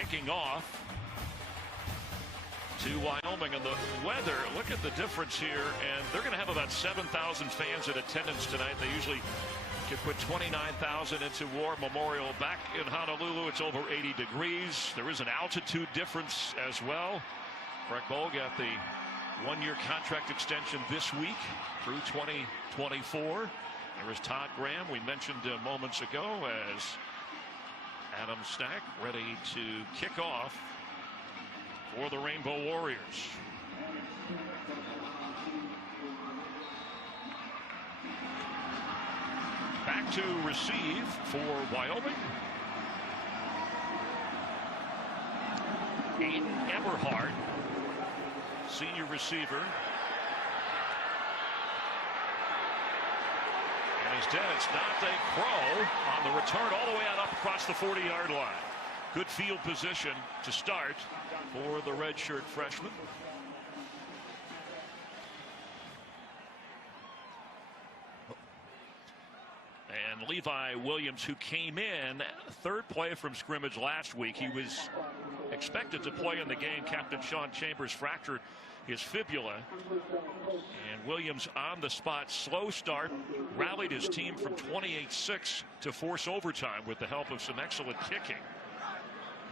kicking off to Wyoming. And the weather, look at the difference here, and they're going to have about 7,000 fans in attendance tonight. They usually can put 29,000 into War Memorial. Back in Honolulu, it's over 80 degrees. There is an altitude difference as well. Greg Bohl got the one-year contract extension this week through 2024. There is Todd Graham, we mentioned moments ago, as Adam Stack ready to kick off for the Rainbow Warriors. Back to receive for Wyoming. Aiden Eberhard, senior receiver. And he's dead. It's Dante Crow on the return all the way out up across the 40-yard line. Good field position to start for the redshirt freshman. And Levi Williams, who came in third play from scrimmage last week, he was expected to play in the game. Captain Sean Chambers fractured his fibula, and Williams on the spot. Slow start, rallied his team from 28-6 to force overtime with the help of some excellent kicking.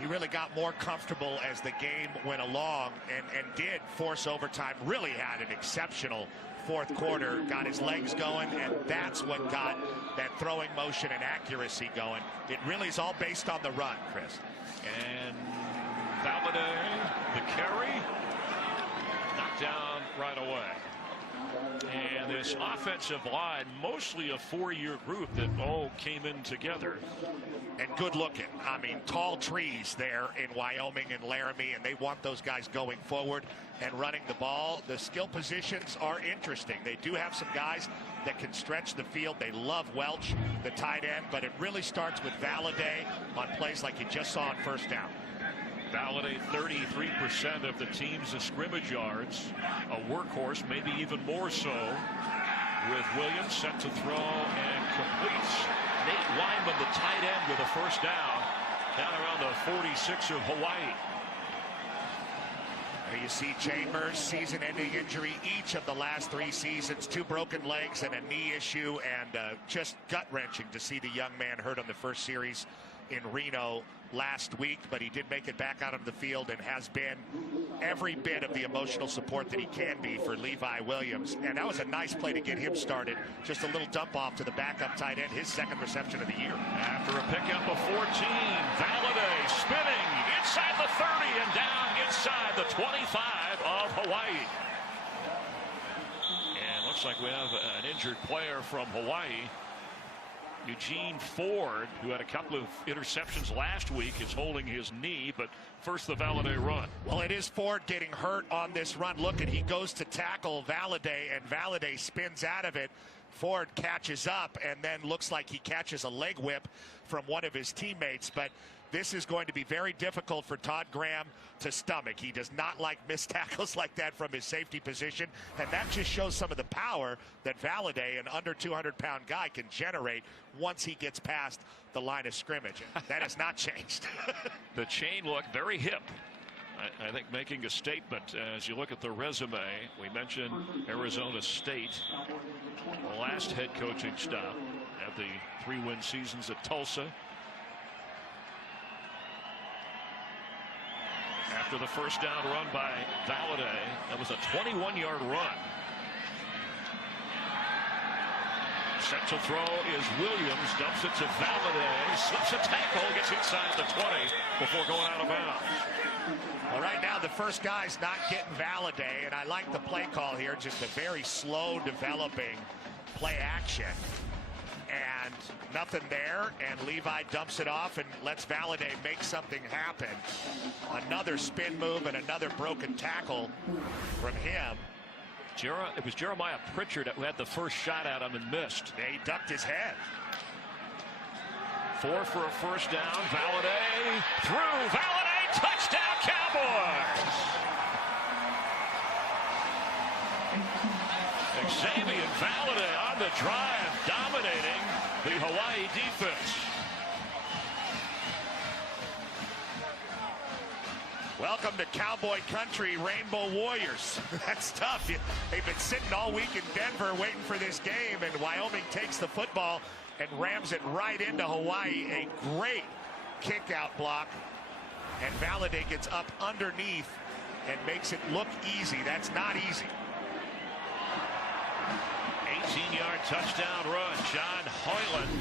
He really got more comfortable as the game went along and did force overtime. Really had an exceptional fourth quarter, got his legs going, and that's what got that throwing motion and accuracy going. It really is all based on the run, Chris. And Valladay, the carry, knocked down right away. And this offensive line, mostly a four-year group that all came in together. And good looking. I mean, tall trees there in Wyoming and Laramie, and they want those guys going forward and running the ball. The skill positions are interesting. They do have some guys that can stretch the field. They love Welch, the tight end, but it really starts with Valladay on plays like you just saw on first down. Valladay, 33% of the team's scrimmage yards, a workhorse, maybe even more so, with Williams set to throw and completes. Nate Wyman, the tight end, with a first down around the 46 of Hawaii. There you see Chambers, season-ending injury each of the last 3 seasons, 2 broken legs and a knee issue, and just gut-wrenching to see the young man hurt on the first series in Reno last week, but he did make it back out of the field and has been every bit of the emotional support that he can be for Levi Williams. And that was a nice play to get him started. Just a little dump off to the backup tight end, his second reception of the year. After a pickup of 14, Valladay spinning inside the 30 and down inside the 25 of Hawaii. And looks like we have an injured player from Hawaii. Eugene Ford, who had a couple of interceptions last week, is holding his knee, but first the Valladay run. Well, it is Ford getting hurt on this run. Look, and he goes to tackle Valladay, and Valladay spins out of it. Ford catches up, and then looks like he catches a leg whip from one of his teammates, but this is going to be very difficult for Todd Graham to stomach. He does not like missed tackles like that from his safety position, and that just shows some of the power that Valladay, an under 200-pound guy, can generate once he gets past the line of scrimmage. That has not changed. The chain look very hip. I think making a statement as you look at the resume. We mentioned Arizona State, the last head coaching stop at the 3-win seasons at Tulsa. After the first down run by Valladay, that was a 21-yard run. Set to throw is Williams, dumps it to Valladay, slips a tackle, gets inside the 20 before going out of bounds. Well, right now the first guy's not getting Valladay, and I like the play call here, just a very slow developing play action. And nothing there, and Levi dumps it off and lets Valladay make something happen. Another spin move and another broken tackle from him. It was Jeremiah Pritchard who had the first shot at him and missed. He ducked his head. 4 for a first down. Valladay through. Valladay, touchdown Cowboys! Xavier Valladay on the drive, dominating the Hawaii defense. Welcome to Cowboy Country, Rainbow Warriors. That's tough. They've been sitting all week in Denver waiting for this game, and Wyoming takes the football and rams it right into Hawaii. A great kick-out block, and Valladay gets up underneath and makes it look easy. That's not easy. 18-yard touchdown run. John Hoyland,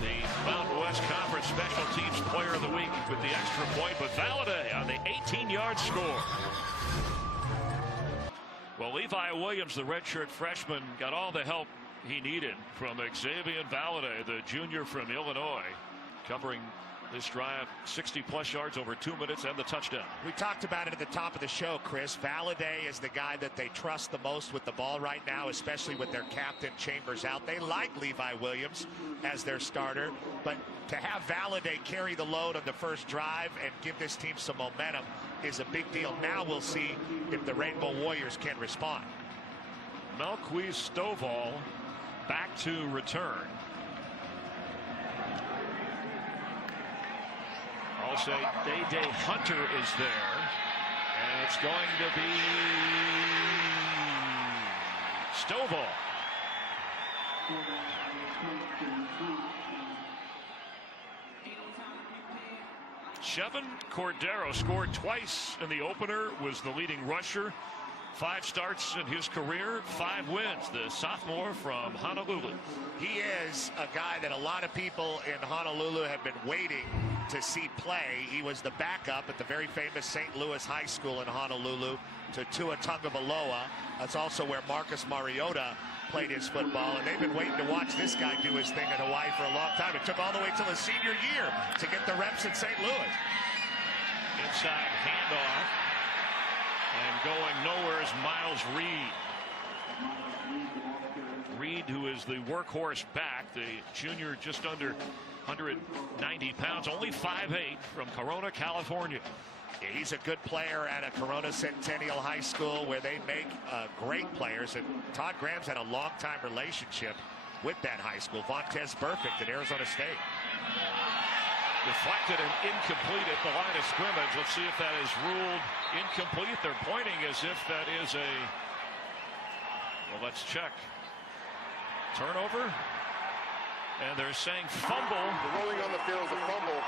the Mountain West Conference Special Teams Player of the Week with the extra point, but Valladay on the 18-yard score. Well, Levi Williams, the redshirt freshman, got all the help he needed from Xavier Valladay, the junior from Illinois, covering this drive, 60-plus yards over 2 minutes and the touchdown. We talked about it at the top of the show, Chris. Valladay is the guy that they trust the most with the ball right now, especially with their captain Chambers out. They like Levi Williams as their starter, but to have Valladay carry the load on the first drive and give this team some momentum is a big deal. Now we'll see if the Rainbow Warriors can respond. Malquise Stovall back to return. Also, Day Hunter is there, and it's going to be Stovall. Chevin Cordero scored twice in the opener, was the leading rusher. 5 starts in his career, 5 wins. The sophomore from Honolulu. He is a guy that a lot of people in Honolulu have been waiting to see play. He was the backup at the very famous St. Louis High School in Honolulu to Tua Tagovailoa. That's also where Marcus Mariota played his football, and they've been waiting to watch this guy do his thing in Hawaii for a long time. It took all the way till his senior year to get the reps in St. Louis. Inside handoff, and going nowhere is Miles Reed. Reed, who is the workhorse back, the junior, just under 190 pounds, only 5'8", from Corona, California. Yeah, he's a good player at a Corona Centennial High School where they make great players, and Todd Graham's had a long-time relationship with that high school. Vontez Burfict at Arizona State. Deflected and incomplete at the line of scrimmage. Let's see if that is ruled incomplete. They're pointing as if that is a, well, let's check. Turnover, and they're saying fumble. The rolling on the field is a fumble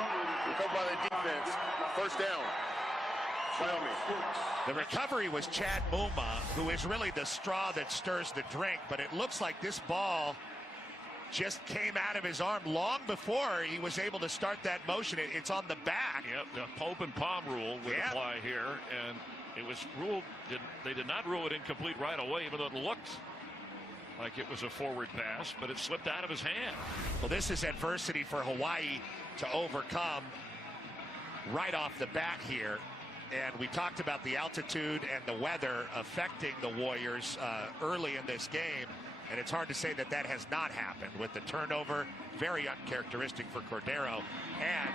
recovered by the defense. First down. Wyoming. The recovery was Chad Muma, who is really the straw that stirs the drink, but it looks like this ball just came out of his arm long before he was able to start that motion. It's on the back. Yep, the Pope and Palm rule would apply here, and it was ruled, they did not rule it incomplete right away, even though it looked like it was a forward pass, but it slipped out of his hand. Well, this is adversity for Hawaii to overcome right off the bat here. And we talked about the altitude and the weather affecting the Warriors early in this game. And it's hard to say that that has not happened with the turnover, very uncharacteristic for Cordero, and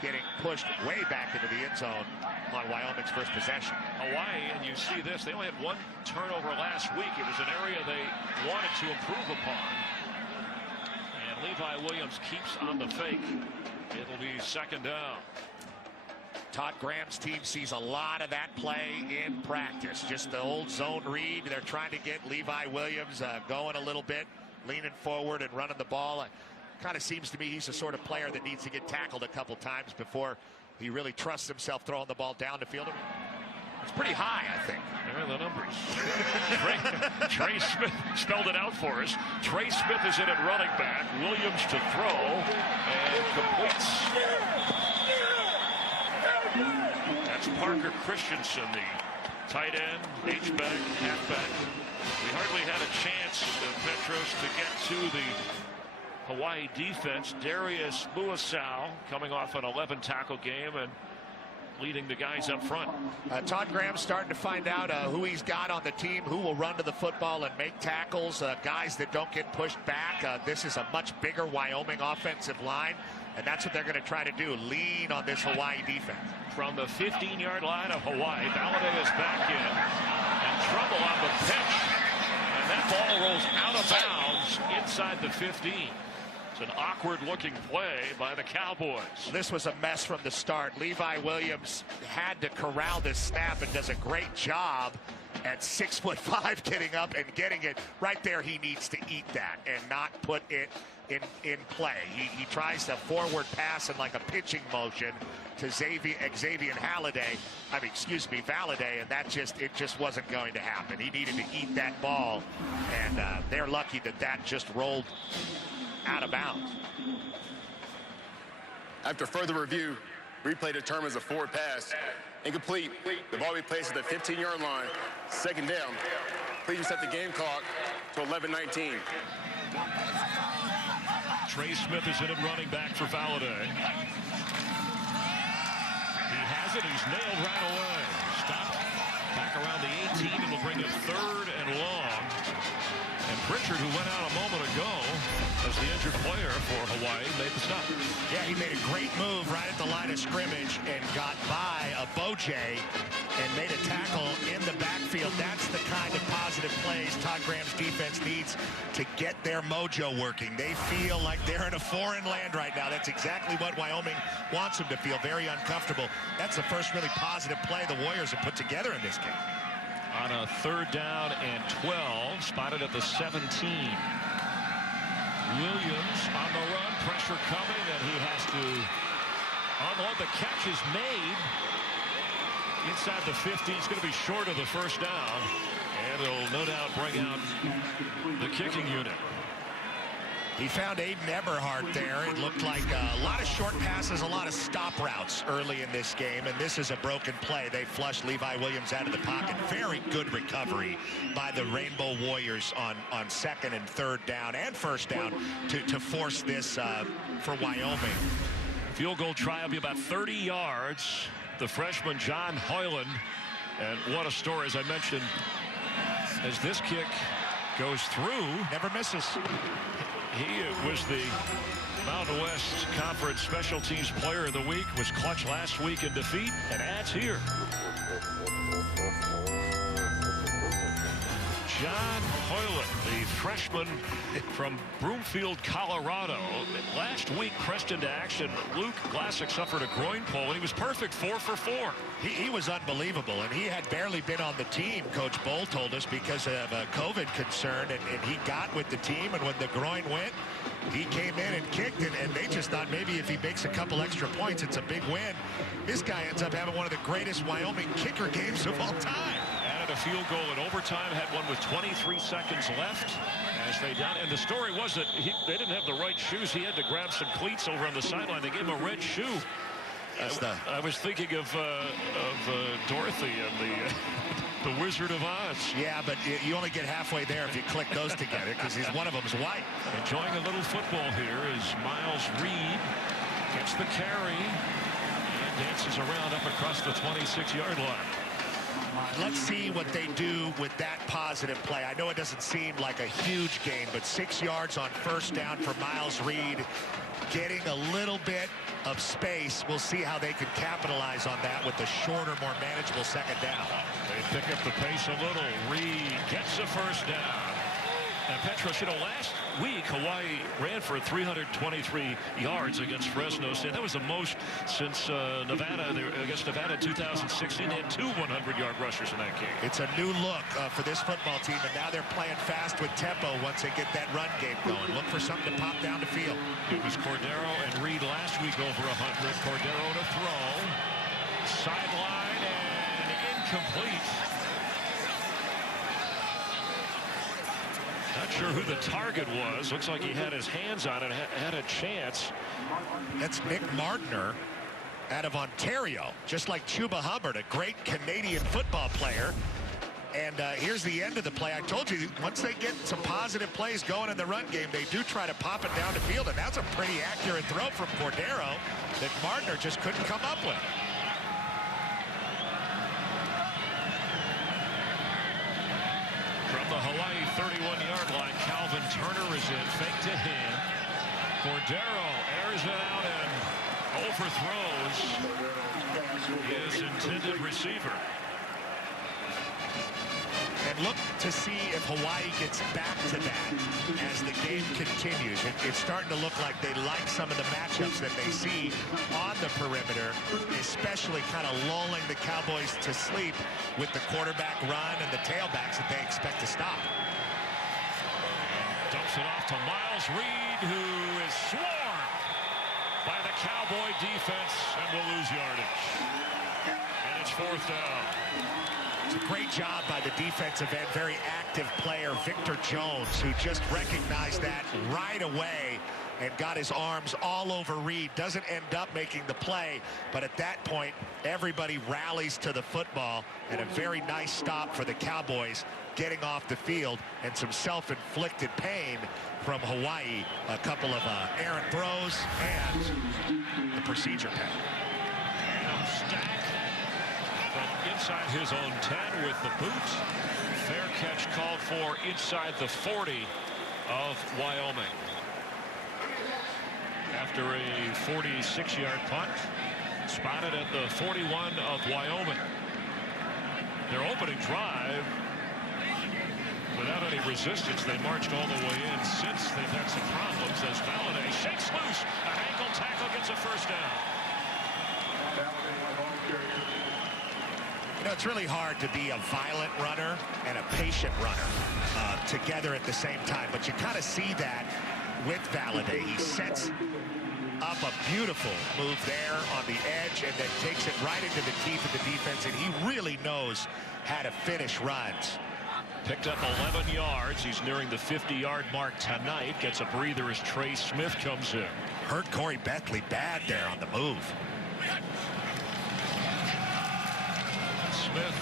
getting pushed way back into the end zone on Wyoming's first possession. Hawaii, and you see this, they only had 1 turnover last week. It was an area they wanted to improve upon. And Levi Williams keeps on the fake. It'll be second down. Todd Graham's team sees a lot of that play in practice. Just the old zone read. They're trying to get Levi Williams going a little bit, leaning forward and running the ball. Kind of seems to me he's the sort of player that needs to get tackled a couple times before he really trusts himself throwing the ball down the field. It's pretty high, I think. There are the numbers. Trey Smith spelled it out for us. Trey Smith is in at running back. Williams to throw and completes. That's Parker Christensen, the tight end, H-back, halfback. We hardly had a chance, Petros, to get to the Hawaii defense. Darius Luasau coming off an 11-tackle game and leading the guys up front. Todd Graham's starting to find out who he's got on the team, who will run to the football and make tackles, guys that don't get pushed back. This is a much bigger Wyoming offensive line, and that's what they're going to try to do, lean on this Hawaii defense. From the 15-yard line of Hawaii, Valladay is back in, and trouble on the pitch, and that ball rolls out of bounds inside the 15. It's an awkward-looking play by the Cowboys. This was a mess from the start. Levi Williams had to corral this snap and does a great job at 6'5", getting up and getting it right there. He needs to eat that and not put it in play. He tries to forward pass in like a pitching motion to Xavier Valladay, and that just wasn't going to happen. He needed to eat that ball, and they're lucky that just rolled out of bounds. After further review, replay determines a forward pass. Incomplete. The ball will be placed at the 15-yard line. Second down. Please reset the game clock to 11:19. Trey Smith is in it, running back for Valladay. He has it. He's nailed right away. Stopped back around the 18, and will bring it 3rd and long. And Pritchard, who went out a moment ago as the injured player for Hawaii, made the stop. Yeah, he made a great move right at the line of scrimmage and got by a Boje and made a tackle in the backfield. That's the kind of positive plays Todd Graham's defense needs to get their mojo working. They feel like they're in a foreign land right now. That's exactly what Wyoming wants them to feel, very uncomfortable. That's the first really positive play the Warriors have put together in this game. On a 3rd down and 12, spotted at the 17. Williams on the run, pressure coming, and he has to unload. The catch is made inside the 15. It's going to be short of the first down, and it'll no doubt bring out the kicking unit. He found Aiden Eberhardt there. It looked like a lot of short passes, a lot of stop routes early in this game, and this is a broken play. They flushed Levi Williams out of the pocket. Very good recovery by the Rainbow Warriors on 2nd and 3rd down and 1st down to force this for Wyoming. Field goal try will be about 30 yards. The freshman John Hoyland, and what a story, as I mentioned, as this kick goes through. Never misses. He was the Mountain West Conference Special Teams Player of the Week, was clutch last week in defeat, and adds here. John Hoyland, the freshman from Broomfield, Colorado. Last week pressed into action. Luke Glassick suffered a groin pull, and he was perfect, 4 for 4. He was unbelievable, and he had barely been on the team, Coach Bull told us, because of a COVID concern, and he got with the team, and when the groin went, he came in and kicked it, and they just thought maybe if he makes a couple extra points, it's a big win. This guy ends up having one of the greatest Wyoming kicker games of all time. Added a field goal in overtime, had one with 23 seconds left as they down. And the story was that they didn't have the right shoes. He had to grab some cleats over on the sideline. They gave him a red shoe. I was thinking of Dorothy and the Wizard of Oz. Yeah, but you only get halfway there if you click those together, because one of them's white. Enjoying a little football here is Miles Reed. Gets the carry and dances around up across the 26-yard line. Let's see what they do with that positive play. I know it doesn't seem like a huge gain, but 6 yards on 1st down for Miles Reed, getting a little bit of space. We'll see how they can capitalize on that with the shorter, more manageable 2nd down. They pick up the pace a little. Reed gets a 1st down. And Petros, last week Hawaii ran for 323 yards against Fresno State. That was the most since Nevada. Against Nevada in 2016. They had 2 100-yard rushers in that game. It's a new look for this football team, and now they're playing fast with tempo once they get that run game going. Look for something to pop down the field. It was Cordero and Reed last week over 100. Cordero to throw. Sideline and incomplete. Not sure who the target was. Looks like he had his hands on it, had a chance. That's Nick Martiner out of Ontario, just like Chuba Hubbard, a great Canadian football player. And here's the end of the play. I told you, once they get some positive plays going in the run game, they do try to pop it down the field, and that's a pretty accurate throw from Cordero that Martiner just couldn't come up with. From the Hawaii 31-yard line, Calvin Turner is in. Fake to him. Cordero airs it out and overthrows his intended receiver. And look to see if Hawaii gets back to that as the game continues. It's starting to look like they like some of the matchups that they see on the perimeter, especially kind of lulling the Cowboys to sleep with the quarterback run and the tailbacks that they expect to stop. Dumps it off to Miles Reed, who is swarmed by the Cowboy defense and will lose yardage. And it's 4th down. It's a great job by the defensive end, very active player, Victor Jones, who just recognized that right away and got his arms all over Reed. Doesn't end up making the play, but at that point, everybody rallies to the football, and a very nice stop for the Cowboys getting off the field, and some self-inflicted pain from Hawaii. A couple of errant throws and the procedure penalty. And Stack from inside his own 10 with the boot. Fair catch called for inside the 40 of Wyoming. After a 46-yard punt, spotted at the 41 of Wyoming. Their opening drive, without any resistance, they marched all the way in. Since they've had some problems as Valladay shakes loose. An ankle tackle gets a first down. You know, it's really hard to be a violent runner and a patient runner together at the same time. But you kind of see that with Valladay. He sets up a beautiful move there on the edge and then takes it right into the teeth of the defense. And he really knows how to finish runs. Picked up 11 yards. He's nearing the 50-yard mark tonight. Gets a breather as Trey Smith comes in. Hurt Corey Beckley bad there on the move. Smith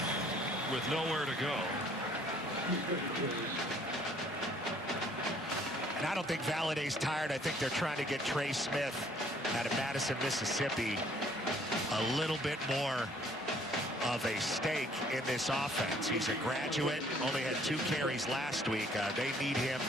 with nowhere to go. And I don't think Valladay's tired. I think they're trying to get Trey Smith out of Madison, Mississippi, a little bit more of a stake in this offense. He's a graduate, only had 2 carries last week. They need him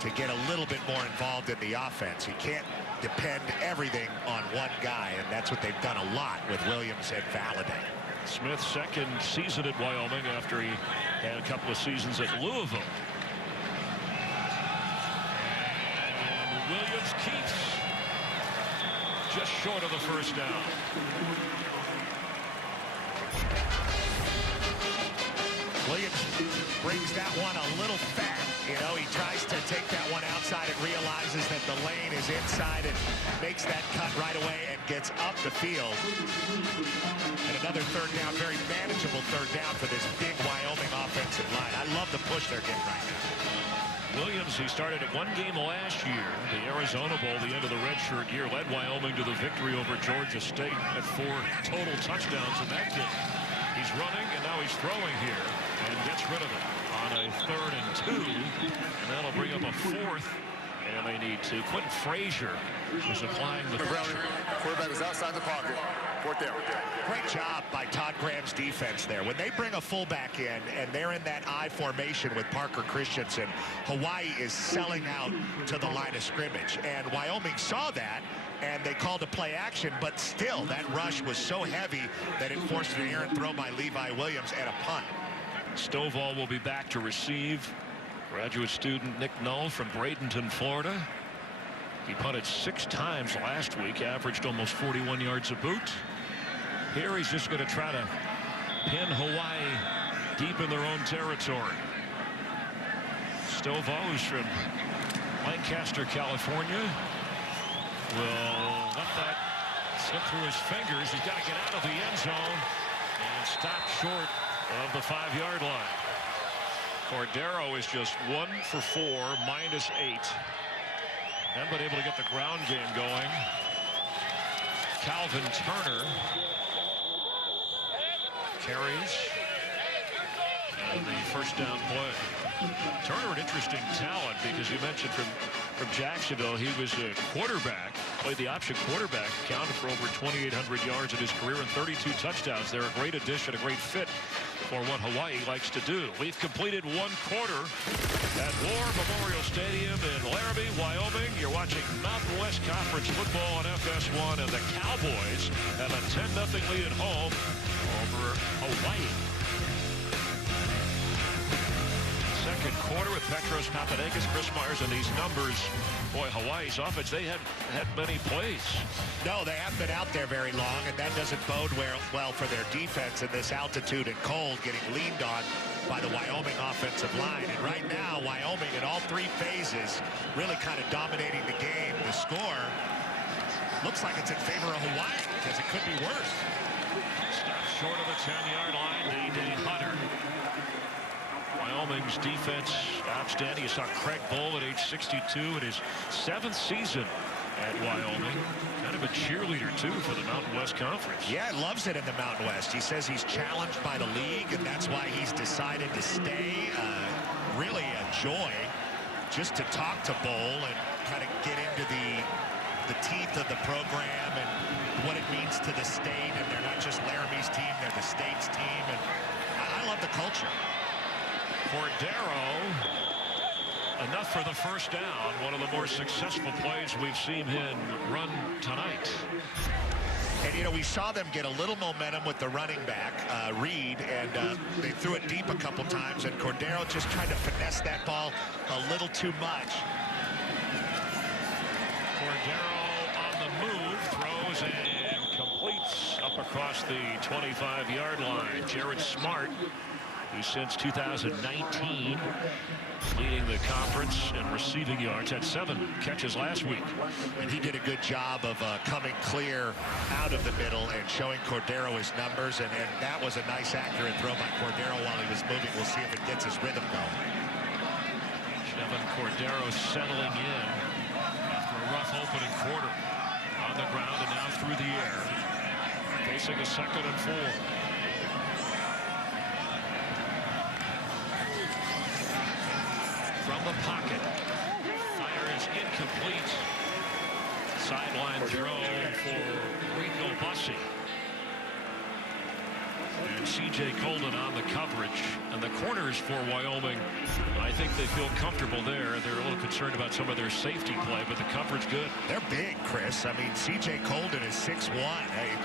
to get a little bit more involved in the offense. He can't depend everything on one guy, and that's what they've done a lot with Williams and Valladay. Smith's second season at Wyoming after he had a couple of seasons at Louisville. And Williams keeps just short of the first down. Williams brings that one a little fat. You know, he tries to take that one outside and realizes that the lane is inside and makes that cut right away and gets up the field. And another third down, very manageable third down for this big Wyoming offensive line. I love the push they're getting right now. Williams, he started at 1 game last year, the Arizona Bowl, the end of the redshirt year, led Wyoming to the victory over Georgia State at 4 total touchdowns in that game. He's running, and now he's throwing here, and gets rid of it on a 3rd and 2, and that'll bring up a 4th, and they need to. Quentin Frazier is applying the pressure. Quarterback is outside the pocket. 4th down. Great job by Todd Graham's defense there. When they bring a fullback in and they're in that I formation with Parker Christensen, Hawaii is selling out to the line of scrimmage. And Wyoming saw that, and they called a play action, but still that rush was so heavy that it forced an errant throw by Levi Williams and a punt. Stovall will be back to receive. Graduate student Nick Null from Bradenton, Florida. He punted 6 times last week, averaged almost 41 yards a boot. Here he's just going to try to pin Hawaii deep in their own territory. Stovall, who's from Lancaster, California, will let that slip through his fingers. He's got to get out of the end zone and stop short of the 5-yard line. Cordero is just 1 for 4, -8. Haven't been able to get the ground game going. Calvin Turner carries and the first down play. Turner, an interesting talent, because you mentioned from Jacksonville, he was a quarterback, played the option quarterback, accounted for over 2,800 yards in his career and 32 touchdowns. They're a great addition, a great fit for what Hawaii likes to do. We've completed 1 quarter at War Memorial Stadium in Laramie, Wyoming. You're watching Mountain West Conference football on FS1, and the Cowboys have a 10-0 lead at home over Hawaii. Petros, Papanegas, Chris Myers, and these numbers. Boy, Hawaii's offense, they hadn't had many plays. No, they haven't been out there very long, and that doesn't bode well for their defense in this altitude and cold, getting leaned on by the Wyoming offensive line. And right now, Wyoming in all three phases really kind of dominating the game. The score looks like it's in favor of Hawaii because it could be worse. Stop short of the 10-yard line. D.D. Hunter. Wyoming's defense outstanding. You saw Craig Bull at age 62 in his 7th season at Wyoming. Kind of a cheerleader, too, for the Mountain West Conference. Yeah, loves it in the Mountain West. He says he's challenged by the league, and that's why he's decided to stay. Really a joy just to talk to Bull and kind of get into the teeth of the program and what it means to the state. And they're not just Laramie's team, they're the state's team. And I love the culture. Cordero, enough for the first down. One of the more successful plays we've seen him run tonight. And, you know, we saw them get a little momentum with the running back, Reed, and they threw it deep a couple times, and Cordero just tried to finesse that ball a little too much. Cordero on the move, throws and completes up across the 25-yard line. Jared Smart, who since 2019 leading the conference in receiving yards, had 7 catches last week. And he did a good job of coming clear out of the middle and showing Cordero his numbers, and that was a nice accurate throw by Cordero while he was moving. We'll see if it gets his rhythm going. Chevon Cordero settling in after a rough opening quarter. On the ground and now through the air. Facing a 2nd and 4. From the pocket. Fire is incomplete. Sideline throw for Rico Bussey. And C.J. Colden on the coverage. And the corners for Wyoming, I think they feel comfortable there. They're a little concerned about some of their safety play, but the coverage good. They're big, Chris. I mean, C.J. Colden is 6'1".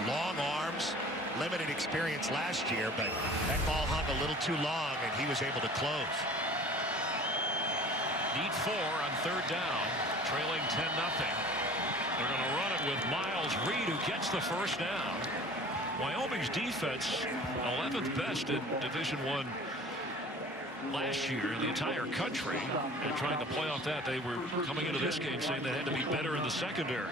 Long arms, limited experience last year, but that ball hung a little too long, and he was able to close. Need 4 on 3rd down, trailing 10-0. They're going to run it with Miles Reed, who gets the first down. Wyoming's defense, 11th best in Division I last year in the entire country. And trying to play off that, they were coming into this game saying they had to be better in the secondary.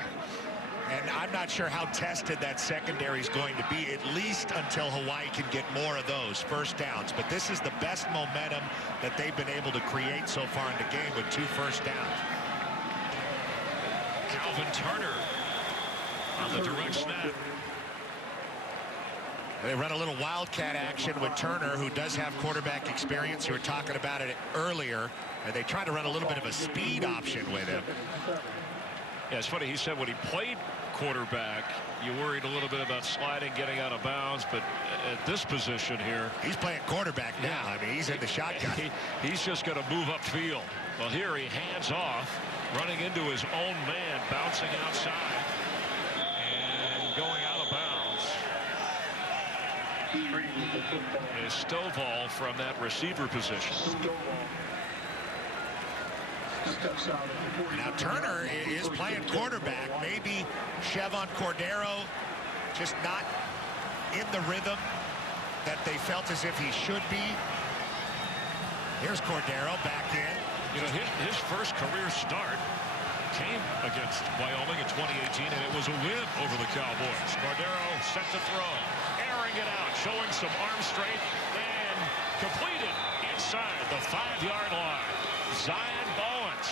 And I'm not sure how tested that secondary is going to be, at least until Hawaii can get more of those first downs. But this is the best momentum that they've been able to create so far in the game with 2 first downs. Calvin Turner on the direct snap. They run a little wildcat action with Turner, who does have quarterback experience. You were talking about it earlier. And they try to run a little bit of a speed option with him. Yeah, it's funny. He said when he played quarterback, you worried a little bit about sliding, getting out of bounds. But at this position here, he's playing quarterback now. I mean, he's in the shotgun. He's just going to move upfield. Well, here he hands off, running into his own man, bouncing outside, and going out of bounds. Is Stovall from that receiver position. Now Turner is playing quarterback. Maybe Chevon Cordero just not in the rhythm that they felt as if he should be. Here's Cordero back in. You know, his first career start came against Wyoming in 2018, and it was a win over the Cowboys. Cordero set to throw, airing it out, showing some arm strength, and completed inside the 5-yard line. Zion Bowens.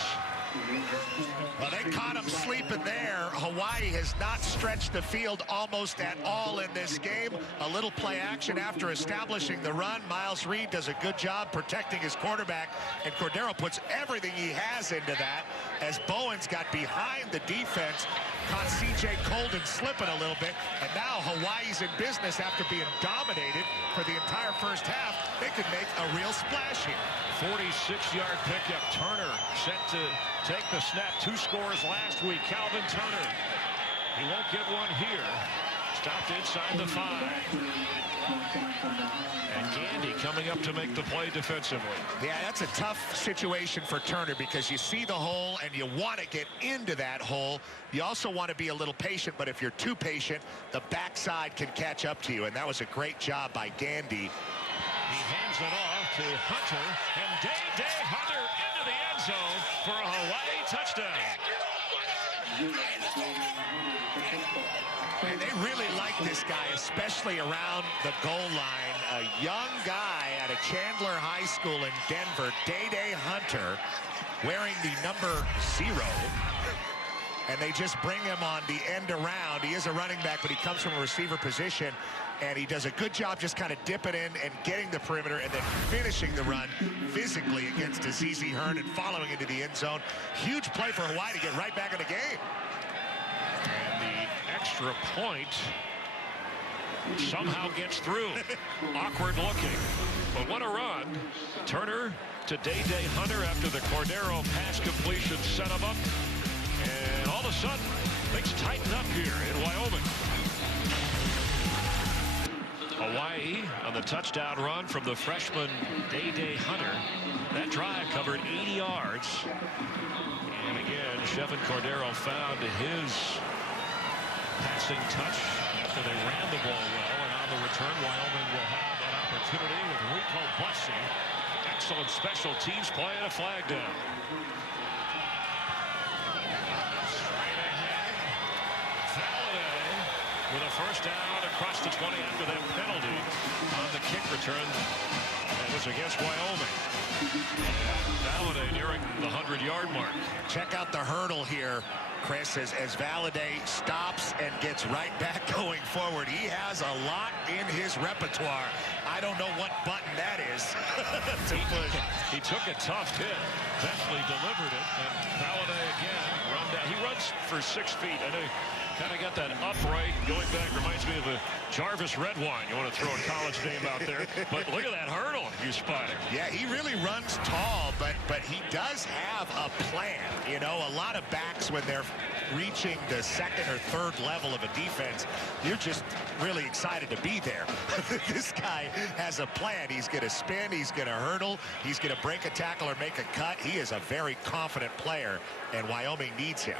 Well, they caught him sleeping there. Hawaii has not stretched the field almost at all in this game. A little play action after establishing the run. Miles Reed does a good job protecting his quarterback, and Cordero puts everything he has into that as Bowens got behind the defense, caught C.J. Colden slipping a little bit, and now Hawaii's in business after being dominated for the entire first half. They could make a real splash here. 46-yard pickup. Turner set to take the snap. 2 scores last week. Calvin Turner. He won't get one here. Stopped inside the 5. And Gandy coming up to make the play defensively. Yeah, that's a tough situation for Turner because you see the hole and you want to get into that hole. You also want to be a little patient, but if you're too patient, the backside can catch up to you, and that was a great job by Gandy. He hands it off to Hunter, and Day Hunter into the end zone for a Hawaii touchdown. And they really like this guy, especially around the goal line. A young guy out of Chandler High School in Denver, Day Hunter, wearing the number 0. And they just bring him on the end around. He is a running back, but he comes from a receiver position. And he does a good job just kind of dipping in and getting the perimeter and then finishing the run physically against Azizi Hearn and following into the end zone. Huge play for Hawaii to get right back in the game. And the extra point somehow gets through. Awkward looking. But what a run. Turner to Day Hunter after the Cordero pass completion set him up. And all of a sudden, things tighten up here in Wyoming. Hawaii on the touchdown run from the freshman Day Hunter. That drive covered 80 yards. And again, Chevin Cordero found his passing touch after they ran the ball well. And on the return, Wyoming will have an opportunity with Rico Bussey. Excellent special teams play and a flag down. Straight ahead. Valaday with a first down across the 20 after that penalty on the kick return. That was against Wyoming. Valaday nearing the 100-yard mark. Check out the hurdle here, Chris, as Valaday stops and gets right back going forward. He has a lot in his repertoire. I don't know what button that is to push. He took a tough hit, eventually delivered it, and Valaday again run down. He runs for 6 feet. I know. Kind of got that upright going back. Reminds me of a Jarvis Redwine. You want to throw a college name out there. But look at that hurdle you spotted. Yeah, he really runs tall, but he does have a plan. You know, a lot of backs, when they're reaching the second or third level of a defense, you're just really excited to be there. This guy has a plan. He's going to spin. He's going to hurdle. He's going to break a tackle or make a cut. He is a very confident player, and Wyoming needs him.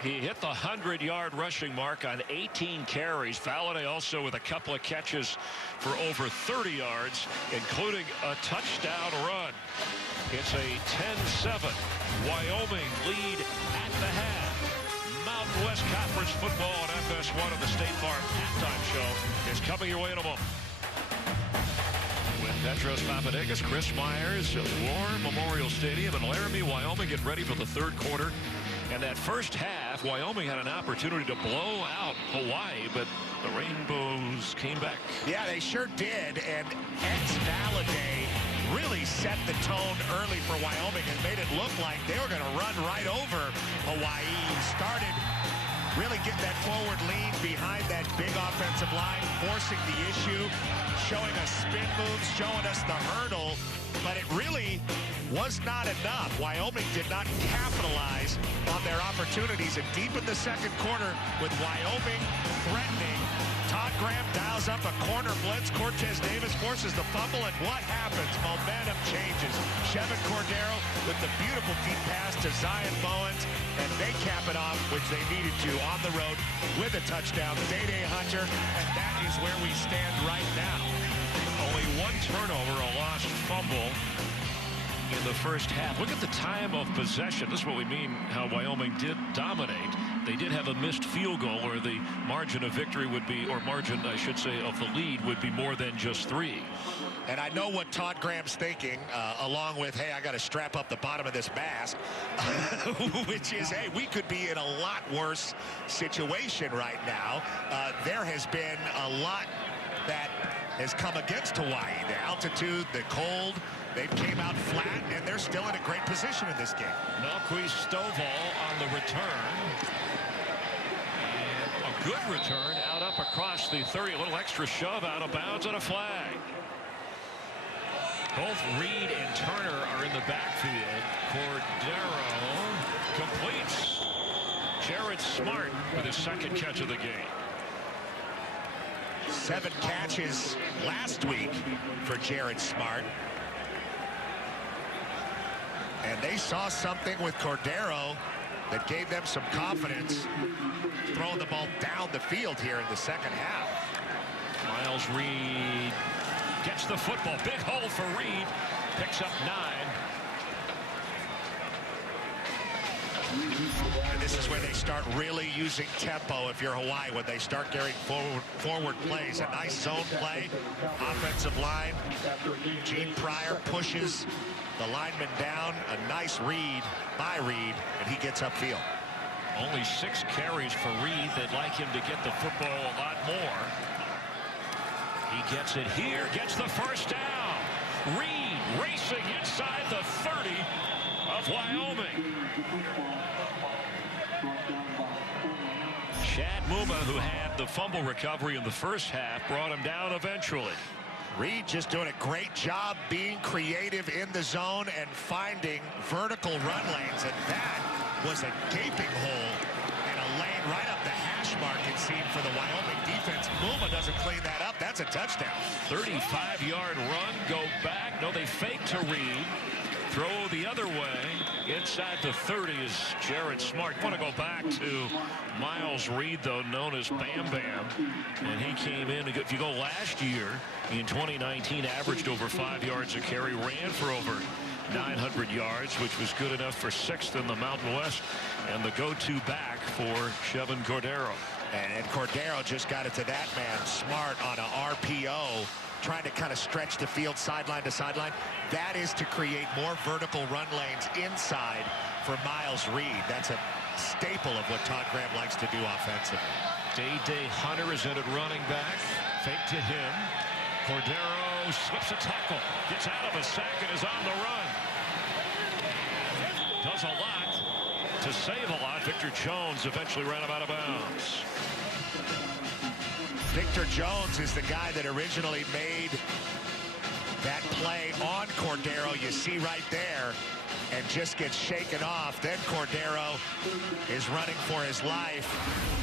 He hit the 100-yard rushing mark on 18 carries. Valaday also with a couple of catches for over 30 yards, including a touchdown run. It's a 10-7 Wyoming lead at the half. Mountain West Conference football on FS1 of the State Farm halftime show is coming your way in a moment. With Petros Papadakis, Chris Myers, War Memorial Stadium in Laramie, Wyoming, get ready for the third quarter. And that first half, Wyoming had an opportunity to blow out Hawaii, but the Rainbows came back. Yeah, they sure did. And Valaday really set the tone early for Wyoming and made it look like they were going to run right over Hawaii. Started really getting that forward lean behind that big offensive line, forcing the issue, showing us spin moves, showing us the hurdle. But it really was not enough. Wyoming did not capitalize on their opportunities. And deep in the second quarter, with Wyoming threatening, Todd Graham dials up a corner blitz. Cortez Davis forces the fumble, and what happens? Momentum changes. Chevin Cordero with the beautiful deep pass to Zion Bowens, and they cap it off, which they needed to, on the road with a touchdown. Day Hunter, and that is where we stand right now. Only one turnover, a lost fumble in the first half. Look at the time of possession. This is what we mean, how Wyoming did dominate. They did have a missed field goal, or the margin of victory would be, or margin, I should say, of the lead would be more than just 3. And I know what Todd Graham's thinking, along with, hey, I got to strap up the bottom of this mask, which is, hey, we could be in a lot worse situation right now. There has been a lot that has come against Hawaii. The altitude, the cold, they came out flat, and they're still in a great position in this game. Melquist Stovall on the return. And a good return out up across the 30. A little extra shove out of bounds and a flag. Both Reed and Turner are in the backfield. Cordero completes. Jared Smart with his second catch of the game. 7 catches last week for Jared Smart. And they saw something with Cordero that gave them some confidence throwing the ball down the field here in the second half. Miles Reed gets the football. Big hole for Reed. Picks up 9. And this is where they start really using tempo if you're Hawaii, when they start carrying forward plays. A nice zone play. Offensive line. Gene Pryor pushes the lineman down. A nice read by Reed, and he gets upfield. Only 6 carries for Reed. They'd like him to get the football a lot more. He gets it here, gets the first down. Reed racing inside the 30 of Wyoming. Chad Muma, who had the fumble recovery in the first half, brought him down eventually. Reed just doing a great job being creative in the zone and finding vertical run lanes, and that was a gaping hole and a lane right up the hash mark, it seemed, for the Wyoming defense. Muma doesn't clean that up. That's a touchdown. 35-yard run, go back. No, they fake to Reed. Throw the other way. Inside the 30 is Jared Smart. Want to go back to Miles Reed, though, known as Bam Bam. And he came in. If you go last year, in 2019, averaged over 5 yards a carry, ran for over 900 yards, which was good enough for 6th in the Mountain West, and the go-to back for Chevin Cordero. And Cordero just got it to that man, Smart, on a RPO, trying to kind of stretch the field sideline to sideline. That is to create more vertical run lanes inside for Miles Reed. That's a staple of what Todd Graham likes to do offensively. Day Hunter is in at running back. Fake to him. Cordero slips a tackle, gets out of a sack, and is on the run. Does a lot to save a lot. Victor Jones eventually ran him out of bounds. Victor Jones is the guy that originally made that play on Cordero, you see right there, and just gets shaken off. Then Cordero is running for his life,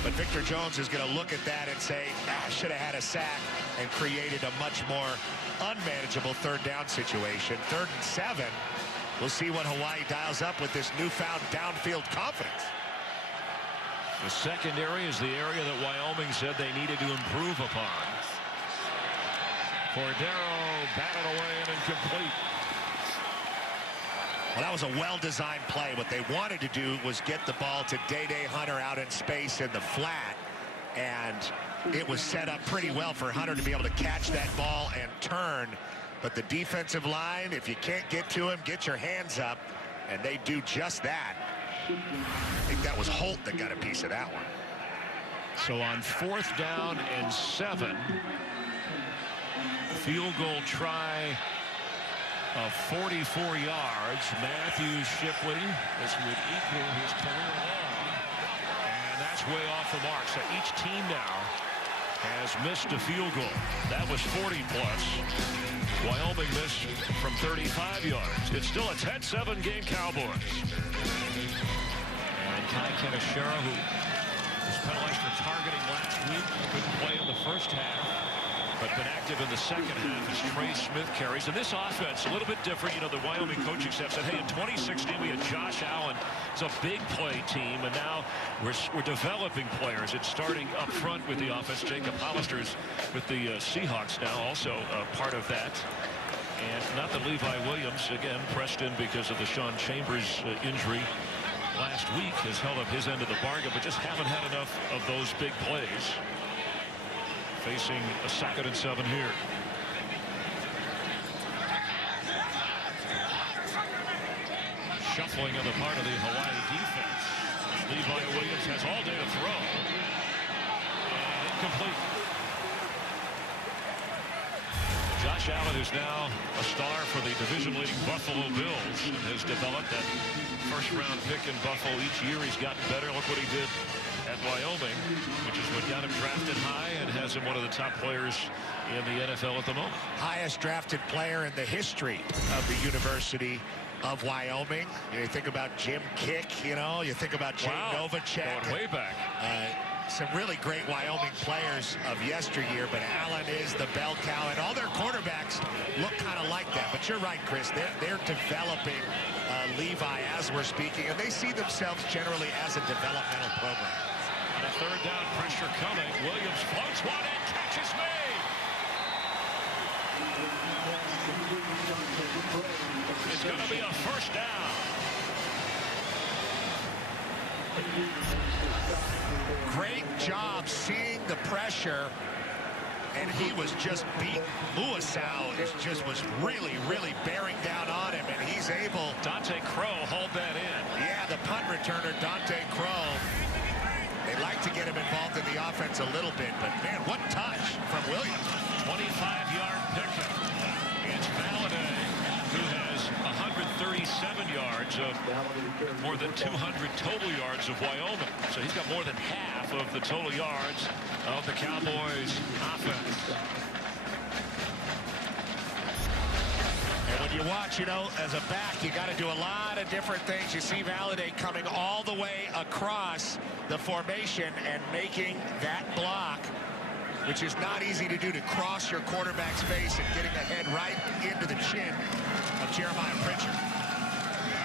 but Victor Jones is going to look at that and say, should have had a sack, and created a much more unmanageable 3rd down situation. 3rd and 7. We'll see what Hawaii dials up with this newfound downfield confidence. The secondary is the area that Wyoming said they needed to improve upon. Cordero batted away and incomplete. Well, that was a well-designed play. What they wanted to do was get the ball to Day Hunter out in space in the flat, and it was set up pretty well for Hunter to be able to catch that ball and turn. But the defensive line, if you can't get to him, get your hands up, and they do just that. I think that was Holt that got a piece of that one. So on 4th down and 7, field goal try of 44 yards. Matthew Shipley, this would equal his career long, and that's way off the mark. So each team now has missed a field goal. That was 40 plus. Wyoming missed from 35 yards. It's still a 10-7 game, Cowboys. And Kai Keneshera, who was penalized for targeting last week, couldn't play in the first half, but been active in the second half as Trey Smith carries. And this offense, a little bit different. You know, the Wyoming coaching staff said, hey, in 2016, we had Josh Allen. It's a big play team, and now we're developing players. It's starting up front with the offense. Jacob Hollister's with the Seahawks now, also part of that. And not that Levi Williams, again, pressed in because of the Sean Chambers injury last week, has held up his end of the bargain, but just haven't had enough of those big plays. Facing a 2nd and 7 here. Shuffling on the part of the Hawaii defense. Levi Williams has all day to throw. And incomplete. Josh Allen is now a star for the division-leading Buffalo Bills and has developed that first-round pick in Buffalo. Each year he's gotten better. Look what he did at Wyoming, which is what got him drafted high and has him one of the top players in the NFL at the moment. Highest drafted player in the history of the University of Wyoming. You think about Jim Kick, you know, you think about Jay Novacek. Going way back. some really great Wyoming players of yesteryear, but Allen is the bell cow, and all their quarterbacks look kind of like that. But you're right, Chris. They're developing Levi as we're speaking, and they see themselves generally as a developmental program. On a third down, pressure coming. Williams floats one and catches made. It's going to be a first down. Great job seeing the pressure, and he was just beat. Muasau was really bearing down on him, and he's able. Dante Crow hold that in. Yeah, the punt returner, Dante Crow. They like to get him involved in the offense a little bit, but man, what touch from Williams. 25-yard pickup. It's Valladay, who has 137 yards of more than 200 total yards of Wyoming. So he's got more than half of the total yards of the Cowboys offense. And when you watch, as a back, you got to do a lot of different things. You see Valladay coming all the way across the formation and making that block, which is not easy to do, to cross your quarterback's face and getting a head right into the chin of Jeremiah Pritchard.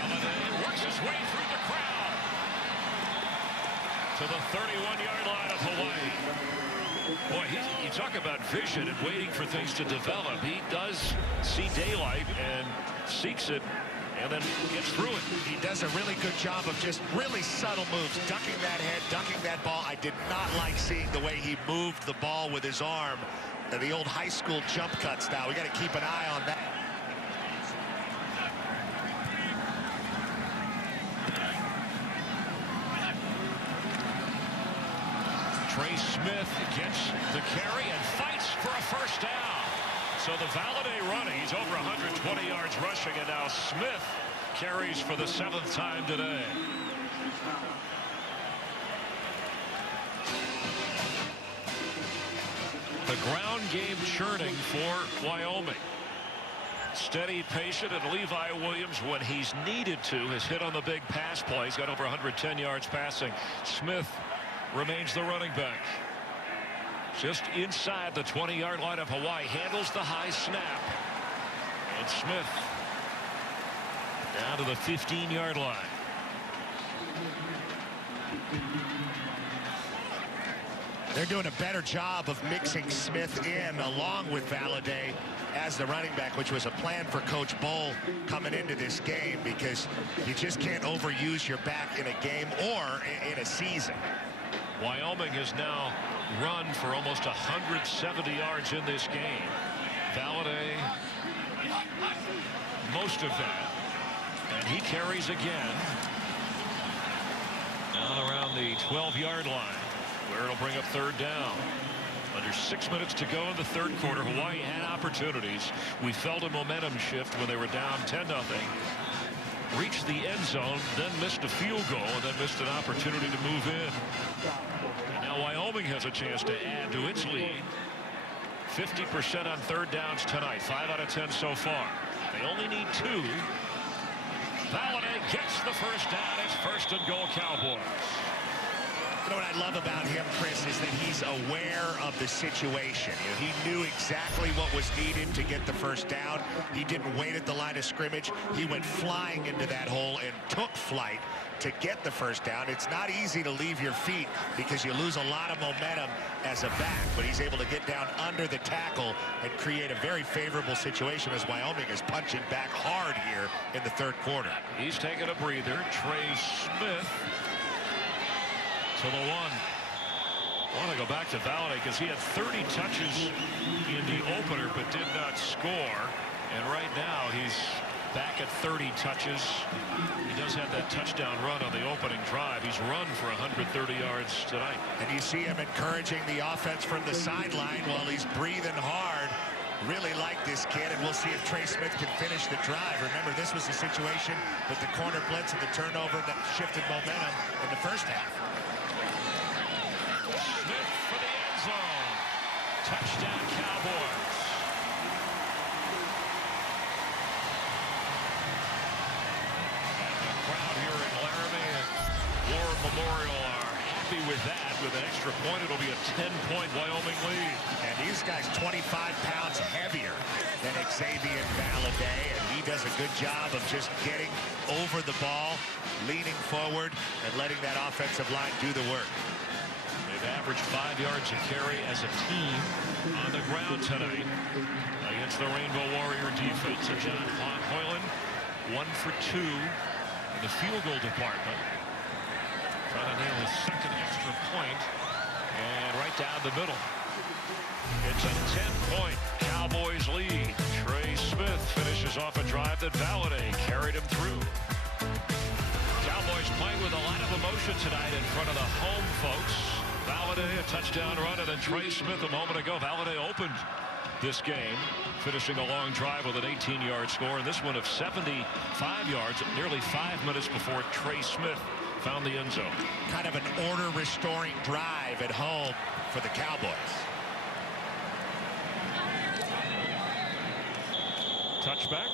Valladay works his way through the crowd to the 31-yard line of Hawaii. Boy, you talk about vision and waiting for things to develop. He does see daylight and seeks it and then gets through it. He does a really good job of just really subtle moves, ducking that head, ducking that ball. I did not like seeing the way he moved the ball with his arm. The old high school jump cut style. We got to keep an eye on that. Trey Smith gets the carry and fights for a first down. So the Valladay running, he's over 120 yards rushing, and now Smith carries for the 7th time today. The ground game churning for Wyoming. Steady, patient, and Levi Williams, when he's needed to, has hit on the big pass play. He's got over 110 yards passing. Smith remains the running back. Just inside the 20-yard line of Hawaii. Handles the high snap. And Smith down to the 15-yard line. They're doing a better job of mixing Smith in along with Valladay as the running back, which was a plan for Coach Bull coming into this game, because you just can't overuse your back in a game or in a season. Wyoming has now run for almost 170 yards in this game. Valladay, most of that. And he carries again. Down around the 12-yard line, where it'll bring up third down. Under 6 minutes to go in the third quarter. Hawaii had opportunities. We felt a momentum shift when they were down 10-0. Reached the end zone, then missed a field goal, and then missed an opportunity to move in. And now Wyoming has a chance to add to its lead. 50% on third downs tonight. 5 out of 10 so far. They only need 2. Valladay gets the first down. It's 1st and goal, Cowboys. You know what I love about him, Chris, is that he's aware of the situation. He knew exactly what was needed to get the first down. He didn't wait at the line of scrimmage. He went flying into that hole and took flight to get the first down. It's not easy to leave your feet because you lose a lot of momentum as a back, but he's able to get down under the tackle and create a very favorable situation as Wyoming is punching back hard here in the third quarter. He's taking a breather. Trey Smith to the 1. I want to go back to Valladay because he had 30 touches in the opener but did not score. And right now he's back at 30 touches. He does have that touchdown run on the opening drive. He's run for 130 yards tonight. And you see him encouraging the offense from the sideline while he's breathing hard. Really like this kid, and we'll see if Trey Smith can finish the drive. Remember, this was a situation with the corner blitz and the turnover that shifted momentum in the first half. Smith for the end zone. Touchdown, Cowboys. And the crowd here in Laramie and War Memorial are happy with that. with an extra point. It'll be a 10-point Wyoming lead. And these guys 25 pounds heavier than Xavier Valladay, and he does a good job of just getting over the ball, leaning forward, and letting that offensive line do the work. They've averaged 5 yards a carry as a team on the ground tonight against the Rainbow Warrior defense. And John Hoyland 1 for 2 in the field goal department. Trying to nail his second extra point, and right down the middle. It's a 10-point Cowboys lead. Trey Smith finishes off a drive that Valladay carried him through. Cowboys playing with a lot of emotion tonight in front of the home folks. Valladay a touchdown run, and then Trey Smith a moment ago. Valladay opened this game, finishing a long drive with an 18-yard score, and this one of 75 yards nearly 5 minutes before Trey Smith found the end zone. Kind of an order-restoring drive at home for the Cowboys. Touchback.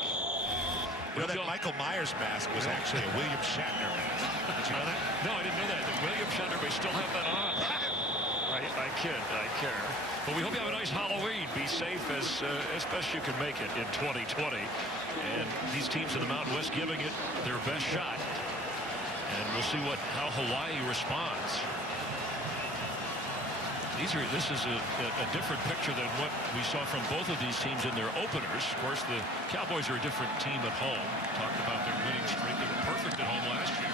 You know that Michael Myers mask was actually a William Shatner mask. Did you know that? No, I didn't know that. William Shatner may still have that on. I kid. I care. But we hope you have a nice Halloween. Be safe as best you can make it in 2020. And these teams in the Mountain West giving it their best shot. And we'll see how Hawaii responds. This is a different picture than what we saw from both of these teams in their openers. Of course, the Cowboys are a different team at home. Talked about their winning streak. They were perfect at home last year.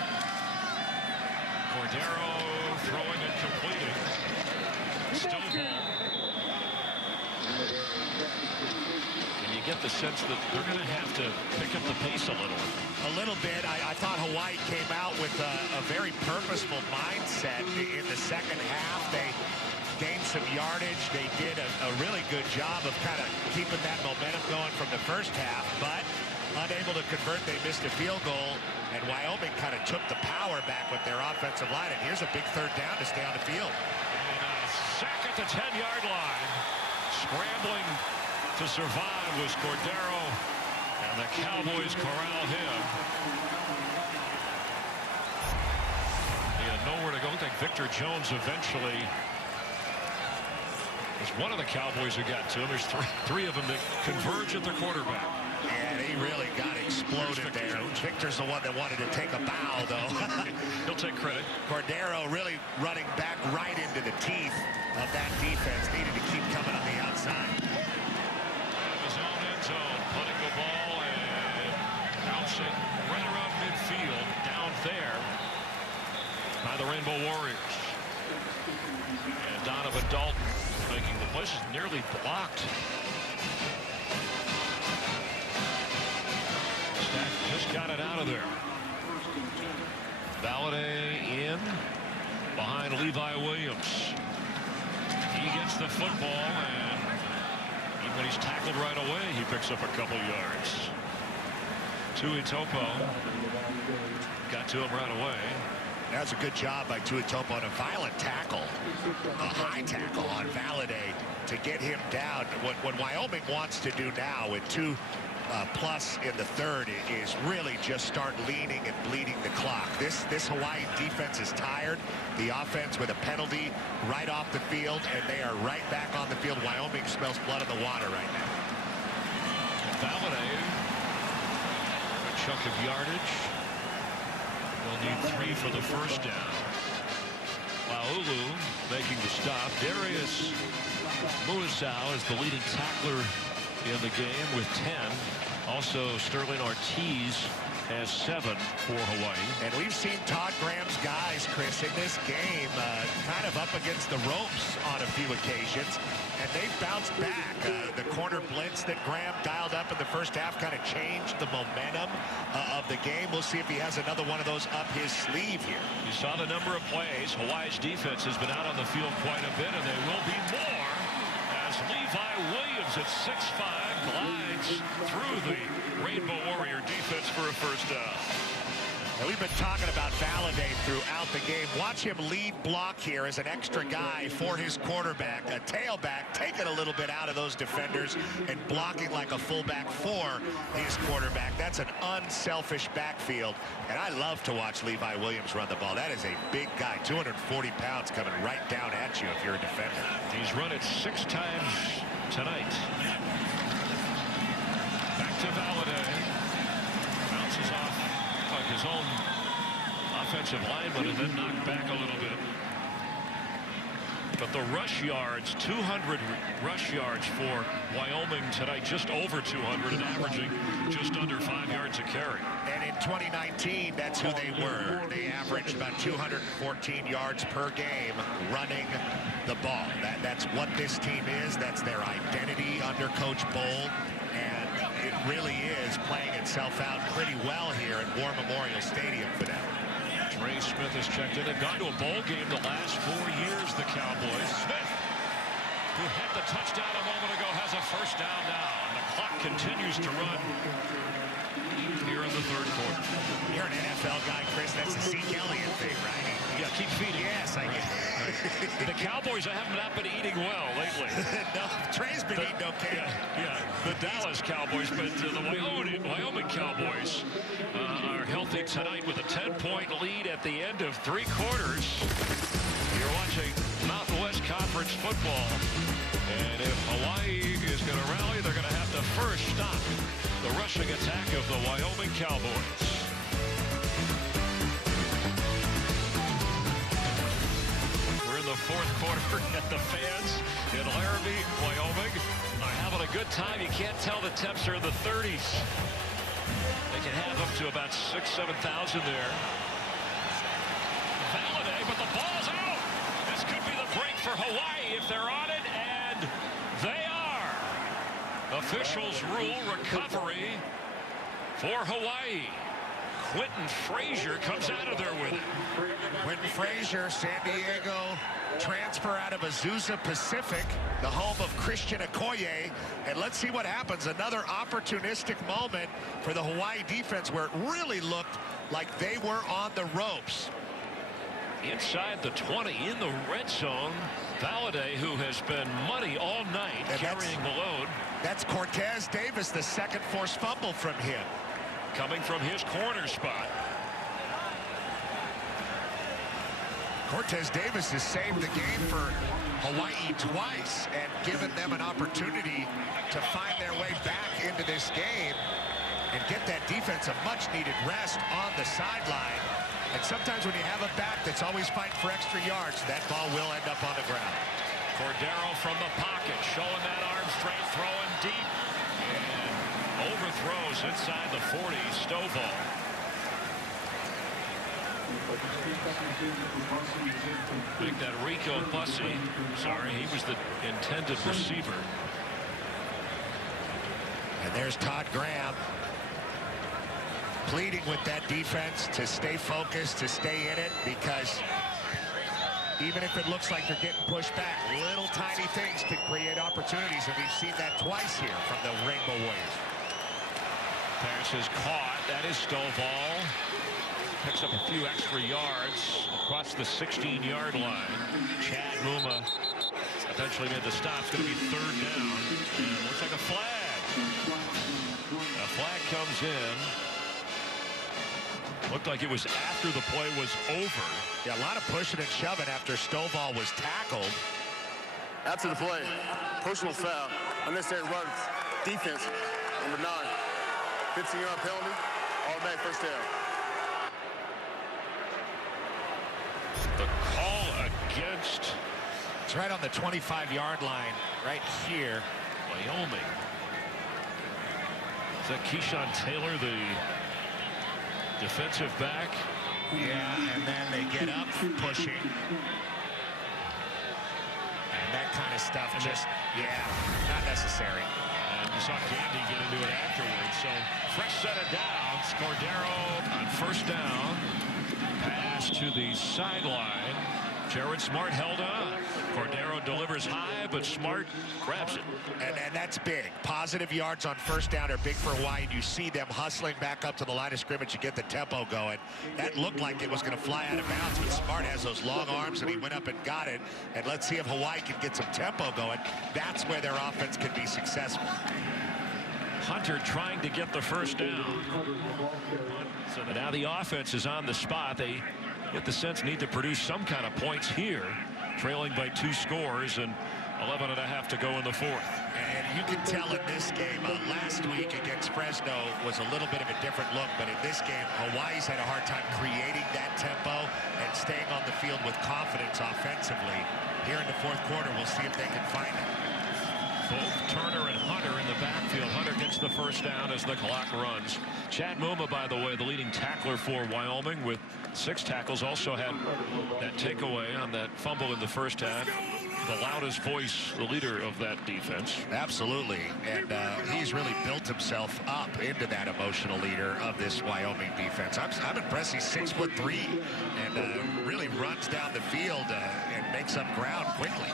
Cordero throwing and completing. Stovall. And you get the sense that they're going to have to pick up the pace a little. A little bit. I thought Hawaii came out with a very purposeful mindset in the second half. They gained some yardage. They did a really good job of kind of keeping that momentum going from the first half, but unable to convert. They missed a field goal, and Wyoming kind of took the power back with their offensive line. And here's a big third down to stay on the field. And a sack at the 10-yard line. Scrambling to survive was Cordero, and the Cowboys corral him. He had nowhere to go. I think Victor Jones eventually was one of the Cowboys who got to him. There's three of them that converge at the quarterback. And he really got exploded there. Victor's the one that wanted to take a bow, though. He'll take credit. Cordero really running back right into the teeth of that defense. Needed to keep coming on the outside. Out of his own end zone, putting the ball and bouncing right around midfield, down there by the Rainbow Warriors. And Donovan Dalton making the play. Nearly blocked. Stack just got it out of there. Valladay in behind Levi Williams. He gets the football, and even when he's tackled right away, he picks up a couple yards. Tuitopo got to him right away. That's a good job by Tuitopo on a violent tackle, a high tackle on Valladay to get him down. What Wyoming wants to do now with 2+ in the third is really just start leaning and bleeding the clock. This Hawaii defense is tired. The offense with a penalty right off the field, and they are right back on the field. Wyoming smells blood in the water right now. Valladay, a chunk of yardage. They'll need 3 for the first down. Laulu making the stop. Darius Muasau is the leading tackler in the game with 10. Also, Sterling Ortiz has 7 for Hawaii. And we've seen Todd Graham's guys, Chris, in this game kind of up against the ropes on a few occasions, and they've bounced back. The corner blitz that Graham dialed up in the first half kind of changed the momentum of the game. We'll see if he has another one of those up his sleeve here. You saw the number of plays. Hawaii's defense has been out on the field quite a bit, and they will be more as Levi Williams at 6'5" glides through the Rainbow Warrior defense for a first down. And we've been talking about Valladay throughout the game. Watch him lead block here as an extra guy for his quarterback. A tailback taking a little bit out of those defenders and blocking like a fullback for his quarterback. That's an unselfish backfield. And I love to watch Levi Williams run the ball. That is a big guy, 240 pounds coming right down at you if you're a defender. He's run it 6 times tonight. Back to Valladay. Bounces off like his own offensive lineman and then knocked back a little bit. But the rush yards, 200 rush yards for Wyoming tonight, just over 200 and averaging just under 5 yards a carry. And in 2019, that's who they were. They averaged about 214 yards per game running the ball. That's what this team is. That's their identity under Coach Bold. And it really is playing itself out pretty well here at War Memorial Stadium for them. Trey Smith has checked in. They've gone to a bowl game the last 4 years, the Cowboys. Smith, who hit the touchdown a moment ago, has a first down now. And the clock continues to run here in the third quarter. You're an NFL guy, Chris. That's the Zeke Elliott thing, right? Yeah, keep feeding. Yes, I get it. The Cowboys have not been eating well lately. No, Trey's been eating okay. Yeah, the Dallas Cowboys, but the Wyoming Cowboys are healthy tonight with a 10-point lead at the end of 3 quarters. You're watching Mountain West Conference football. And if Hawaii is going to rally, they're going to have to first stop the rushing attack of the Wyoming Cowboys. We're in the fourth quarter at the fans in Laramie, Wyoming, are having a good time. You can't tell the temps are in the 30s. They can have up to about 6,000 to 7,000 there. Valladay, but the ball's out. This could be the break for Hawaii if they're on it, and they are. Officials rule recovery for Hawaii. Quentin Frazier comes out of there with it. Quentin Frazier, San Diego transfer out of Azusa Pacific, the home of Christian Okoye. And let's see what happens. Another opportunistic moment for the Hawaii defense where it really looked like they were on the ropes. Inside the 20 in the red zone. Valladay, who has been money all night, and carrying the load. That's Cortez Davis, the second forced fumble from him. Coming from his corner spot. Cortez Davis has saved the game for Hawaii twice and given them an opportunity to find their way back into this game and get that defense a much-needed rest on the sideline. And sometimes when you have a back that's always fighting for extra yards, that ball will end up on the ground. Cordero from the pocket, showing that arm strength, throwing deep. And overthrows inside the 40, Stovall. Make that Rico Bussey. Sorry, he was the intended receiver. And there's Todd Graham pleading with that defense to stay focused, to stay in it, because even if it looks like they're getting pushed back, little tiny things can create opportunities, and we've seen that twice here from the Rainbow Warriors. Pass is caught. That is Stovall. Picks up a few extra yards across the 16-yard line. Chad Muma eventually made the stop. It's going to be third down. And looks like a flag. A flag comes in. Looked like it was after the play was over. Yeah, a lot of pushing and shoving after Stovall was tackled. After the play, personal foul, unnecessary run, defense, number 9. 15-yard penalty, automatic first down. The call against. It's right on the 25-yard line, right here. Wyoming. Is that Keyshawn Taylor, the defensive back? Yeah, and then they get up pushing. And that kind of stuff just, not necessary. And you saw Gandy get into it afterwards. So fresh set of downs. Cordero on first down. Pass to the sideline. Jared Smart held on. Cordero delivers high, but Smart grabs it. And that's big. Positive yards on first down are big for Hawaii. And you see them hustling back up to the line of scrimmage to get the tempo going. That looked like it was going to fly out of bounds, but Smart has those long arms, and he went up and got it. And let's see if Hawaii can get some tempo going. That's where their offense can be successful. Hunter trying to get the first down. So now the offense is on the spot. They get the sense need to produce some kind of points here, trailing by 2 scores and 11.5 to go in the fourth. And you can tell in this game, last week against Fresno was a little bit of a different look, but in this game, Hawaii's had a hard time creating that tempo and staying on the field with confidence offensively. Here in the fourth quarter, we'll see if they can find it. Both Turner and Hunter in the backfield. Hunter gets the first down as the clock runs. Chad Muma, by the way, the leading tackler for Wyoming with 6 tackles, also had that takeaway on that fumble in the first half. The loudest voice, the leader of that defense. Absolutely, and he's really built himself up into that emotional leader of this Wyoming defense. I'm impressed. He's 6'3" and really runs down the field and makes up ground quickly.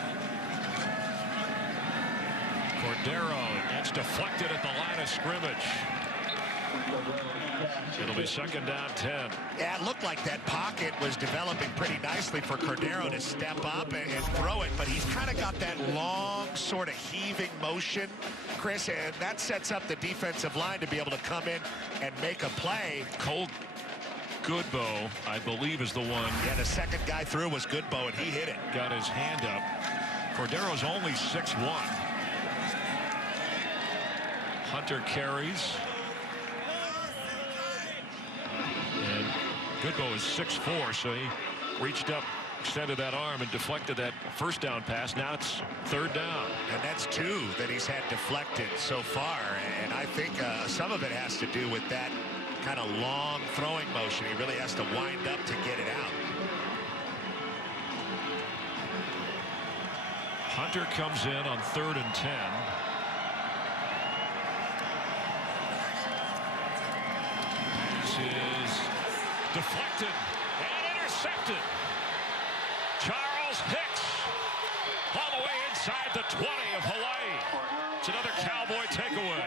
Cordero, that's deflected at the line of scrimmage. It'll be second down 10. Yeah, it looked like that pocket was developing pretty nicely for Cordero to step up and throw it, but he's kind of got that long sort of heaving motion, Chris, and that sets up the defensive line to be able to come in and make a play. Cole Goodbow, I believe, is the one. Yeah, the second guy through was Goodbow, and he hit it. Got his hand up. Cordero's only 6'1". Hunter carries. And Goodbow is 6'4", so he reached up, extended that arm, and deflected that first down pass. Now it's third down. And that's 2 that he's had deflected so far. And I think some of it has to do with that kind of long throwing motion. He really has to wind up to get it out. Hunter comes in on 3rd and 10. Is deflected and intercepted. Charles Hicks all the way inside the 20 of Hawaii. It's another Cowboy takeaway.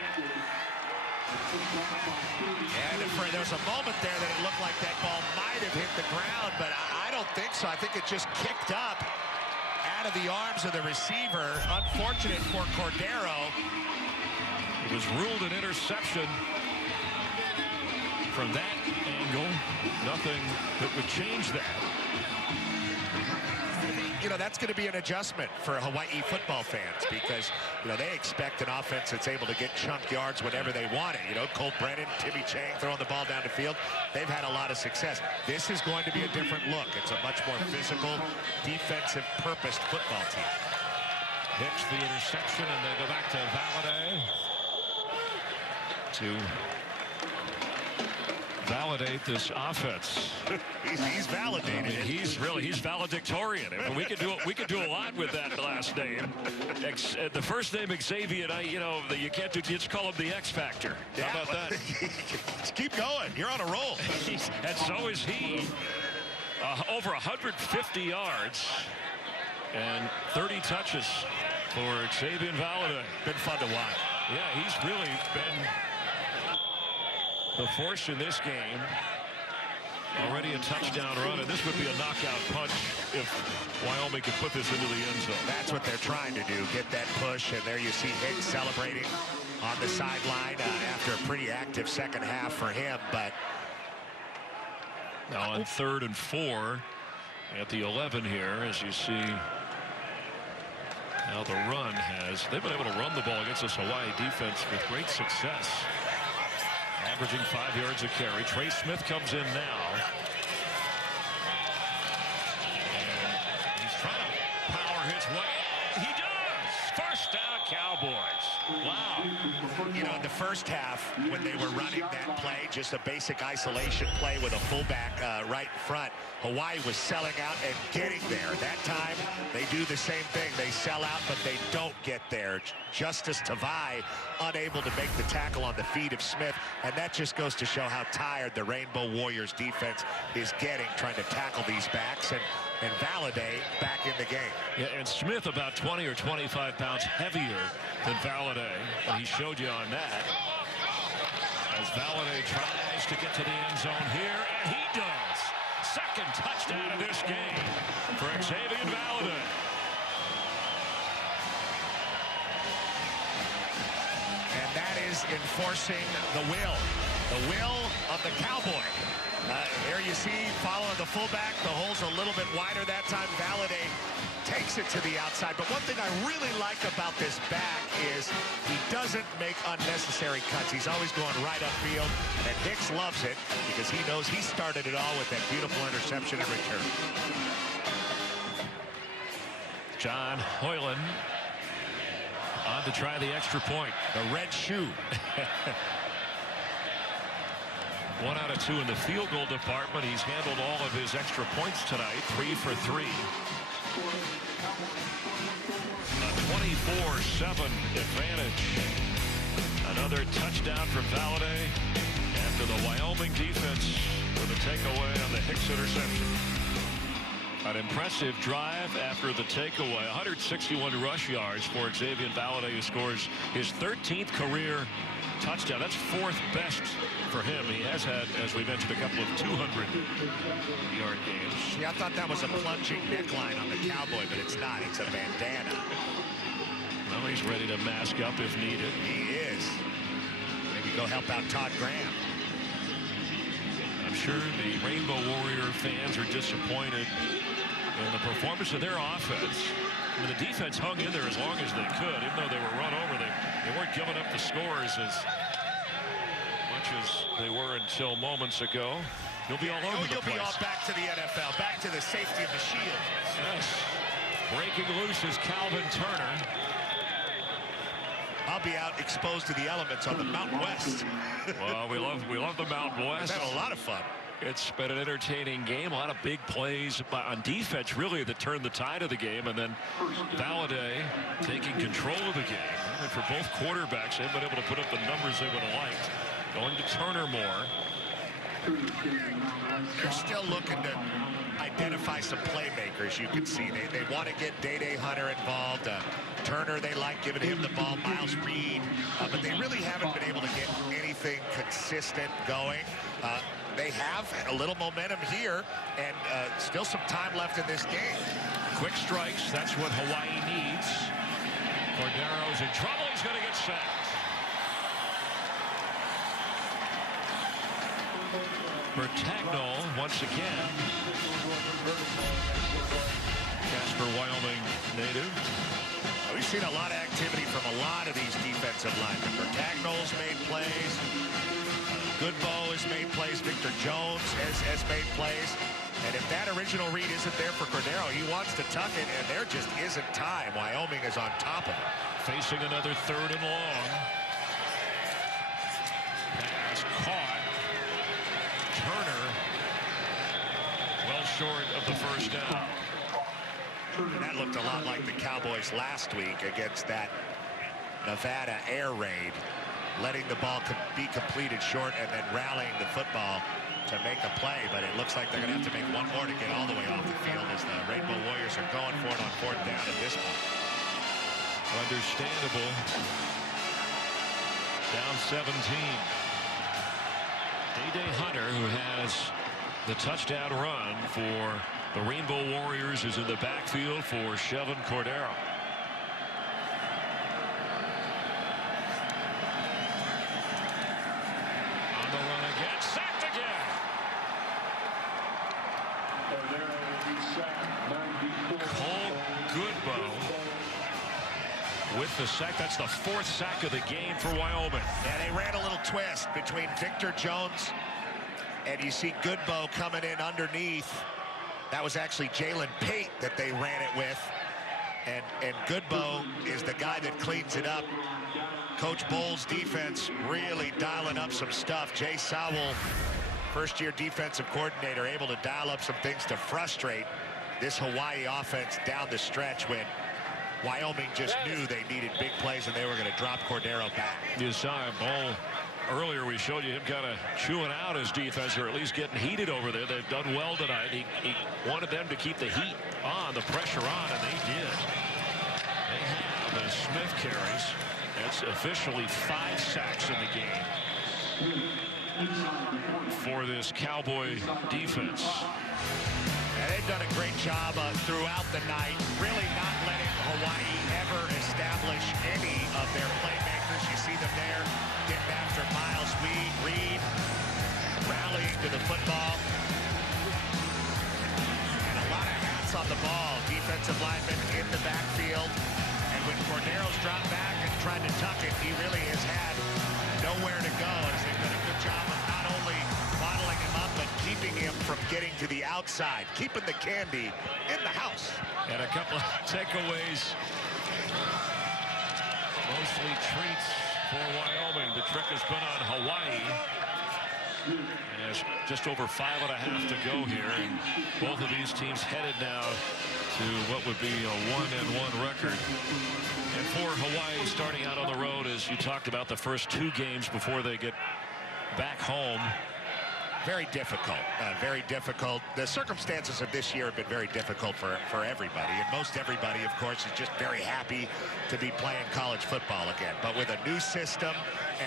And there was a moment there that it looked like that ball might have hit the ground, but I don't think so. I think it just kicked up out of the arms of the receiver. Unfortunate for Cordero. It was ruled an interception. From that angle, nothing that would change that. You know, that's going to be an adjustment for Hawaii football fans because, you know, they expect an offense that's able to get chunk yards whenever they want it. You know, Colt Brennan, Timmy Chang throwing the ball down the field. They've had a lot of success. This is going to be a different look. It's a much more physical, defensive, purposed football team. Hicks the interception, and they go back to Valladay to validate this offense. He's validated. I mean, he's valedictorian. I mean, we could do a lot with that last name. The first name Xavier, you can't do. You just call him the X Factor. Yeah. How about that? Just keep going. You're on a roll. And so is he. Over 150 yards and 30 touches for Xavier Valladay. Been fun to watch. Yeah, he's really been the force in this game. Already a touchdown run, and this would be a knockout punch if Wyoming could put this into the end zone. That's what they're trying to do, get that push, and there you see Hicks celebrating on the sideline after a pretty active second half for him. But now on 3rd and 4 at the 11 here, as you see how the run they've been able to run the ball against this Hawaii defense with great success. Averaging 5 yards a carry. Trey Smith comes in now. And he's trying to power his way. He does! First down, Cowboys. Wow. You know, in the first half, when they were running that play, just a basic isolation play with a fullback right in front, Hawaii was selling out and getting there. That time, they do the same thing. They sell out, but they don't get there. Justice Tavai unable to make the tackle on the feet of Smith, and that just goes to show how tired the Rainbow Warriors defense is getting, trying to tackle these backs. And and Valladay back in the game. Yeah, and Smith about 20 or 25 pounds heavier than Valladay, and he showed you on that. As Valladay tries to get to the end zone here, and he does. Second touchdown of this game for Xavier Valladay. And that is enforcing the will of the Cowboy. There you see, following the fullback, the hole's a little bit wider that time. Valladay takes it to the outside. But one thing I really like about this back is he doesn't make unnecessary cuts. He's always going right upfield, and Hicks loves it because he knows he started it all with that beautiful interception in return. John Hoyland on to try the extra point. The red shoe. 1 out of 2 in the field goal department. He's handled all of his extra points tonight. 3 for 3. A 24-7 advantage. Another touchdown from Valladay after the Wyoming defense with a takeaway on the Hicks interception. An impressive drive after the takeaway. 161 rush yards for Xavier Valladay, who scores his 13th career touchdown. That's 4th best for him. He has had, as we mentioned, a couple of 200-yard games. Yeah, I thought that was a plunging neckline on the Cowboy, but it's not. It's a bandana. Well, he's ready to mask up if needed. He is. Maybe go help out Todd Graham. I'm sure the Rainbow Warrior fans are disappointed in the performance of their offense. I mean, the defense hung in there as long as they could, even though they were run over. They weren't giving up the scores as much as they were until moments ago. You'll be all over the place. You'll be all back to the NFL, back to the safety of the shield. Yes. Breaking loose is Calvin Turner. I'll be out exposed to the elements on the Mountain West. Well, we love the Mountain West. We've had a lot of fun. It's been an entertaining game. A lot of big plays on defense, really, that turned the tide of the game. And then Valladay taking control of the game. And for both quarterbacks, they've been able to put up the numbers they would have liked. Going to Turner more. They're still looking to identify some playmakers. You can see they want to get Day Hunter involved. Turner, they like giving him the ball. Miles Reed, but they really haven't been able to get anything consistent going. They have a little momentum here, and still some time left in this game. Quick strikes, that's what Hawaii needs. Cordero's in trouble, he's going to get sacked. Bertagnol once again. Casper, Wyoming native. We've seen a lot of activity from a lot of these defensive linemen. Bertagnol's made plays. Goodbow has made plays. Victor Jones has made plays. And if that original read isn't there for Cordero, he wants to tuck it, and there just isn't time. Wyoming is on top of it. Facing another 3rd and long. Pass caught. Turner well short of the first down. And that looked a lot like the Cowboys last week against that Nevada air raid, letting the ball be completed short and then rallying the football to make a play. But it looks like they're going to have to make one more to get all the way off the field as the Rainbow Warriors are going for it on 4th down at this point. Understandable. Down 17. Day Hunter, who has the touchdown run for the Rainbow Warriors, is in the backfield for Chevin Cordero. On the run again, sacked again. Cole Goodbow with the sack. That's the 4th sack of the game for Wyoming. Yeah, they ran a little twist between Victor Jones and you see Goodbow coming in underneath. That was actually Jalen Pate that they ran it with. And Goodbow is the guy that cleans it up. Coach Bowles' defense really dialing up some stuff. Jay Sowell, first-year defensive coordinator, able to dial up some things to frustrate this Hawaii offense down the stretch when Wyoming just knew they needed big plays and they were going to drop Cordero back. Josiah Bowl Earlier we showed you him kind of chewing out his defense, or at least getting heated over there. They've done well tonight. He wanted them to keep the heat on, the pressure on, and they did. They have the Smith carries. That's officially 5 sacks in the game for this Cowboy defense. And they've done a great job throughout the night, really not letting Hawaii ever establish any of their playmakers. You see them there getting after Miles Reed, rallying to the football. And a lot of hats on the ball. Defensive linemen in the backfield. And when Cordero's dropped back and tried to tuck it, he really has had nowhere to go, as they've done a good job of not only bottling him up, but keeping him from getting to the outside, keeping the candy in the house. And a couple of takeaways, mostly treats for Wyoming. The trick has been on Hawaii. There's just over 5.5 to go here, and both of these teams headed now to what would be a 1-1 record. And for Hawaii, starting out on the road, as you talked about, the first 2 games before they get back home. Very difficult, very difficult. The circumstances of this year have been very difficult for everybody, and most everybody, of course, is just very happy to be playing college football again. But with a new system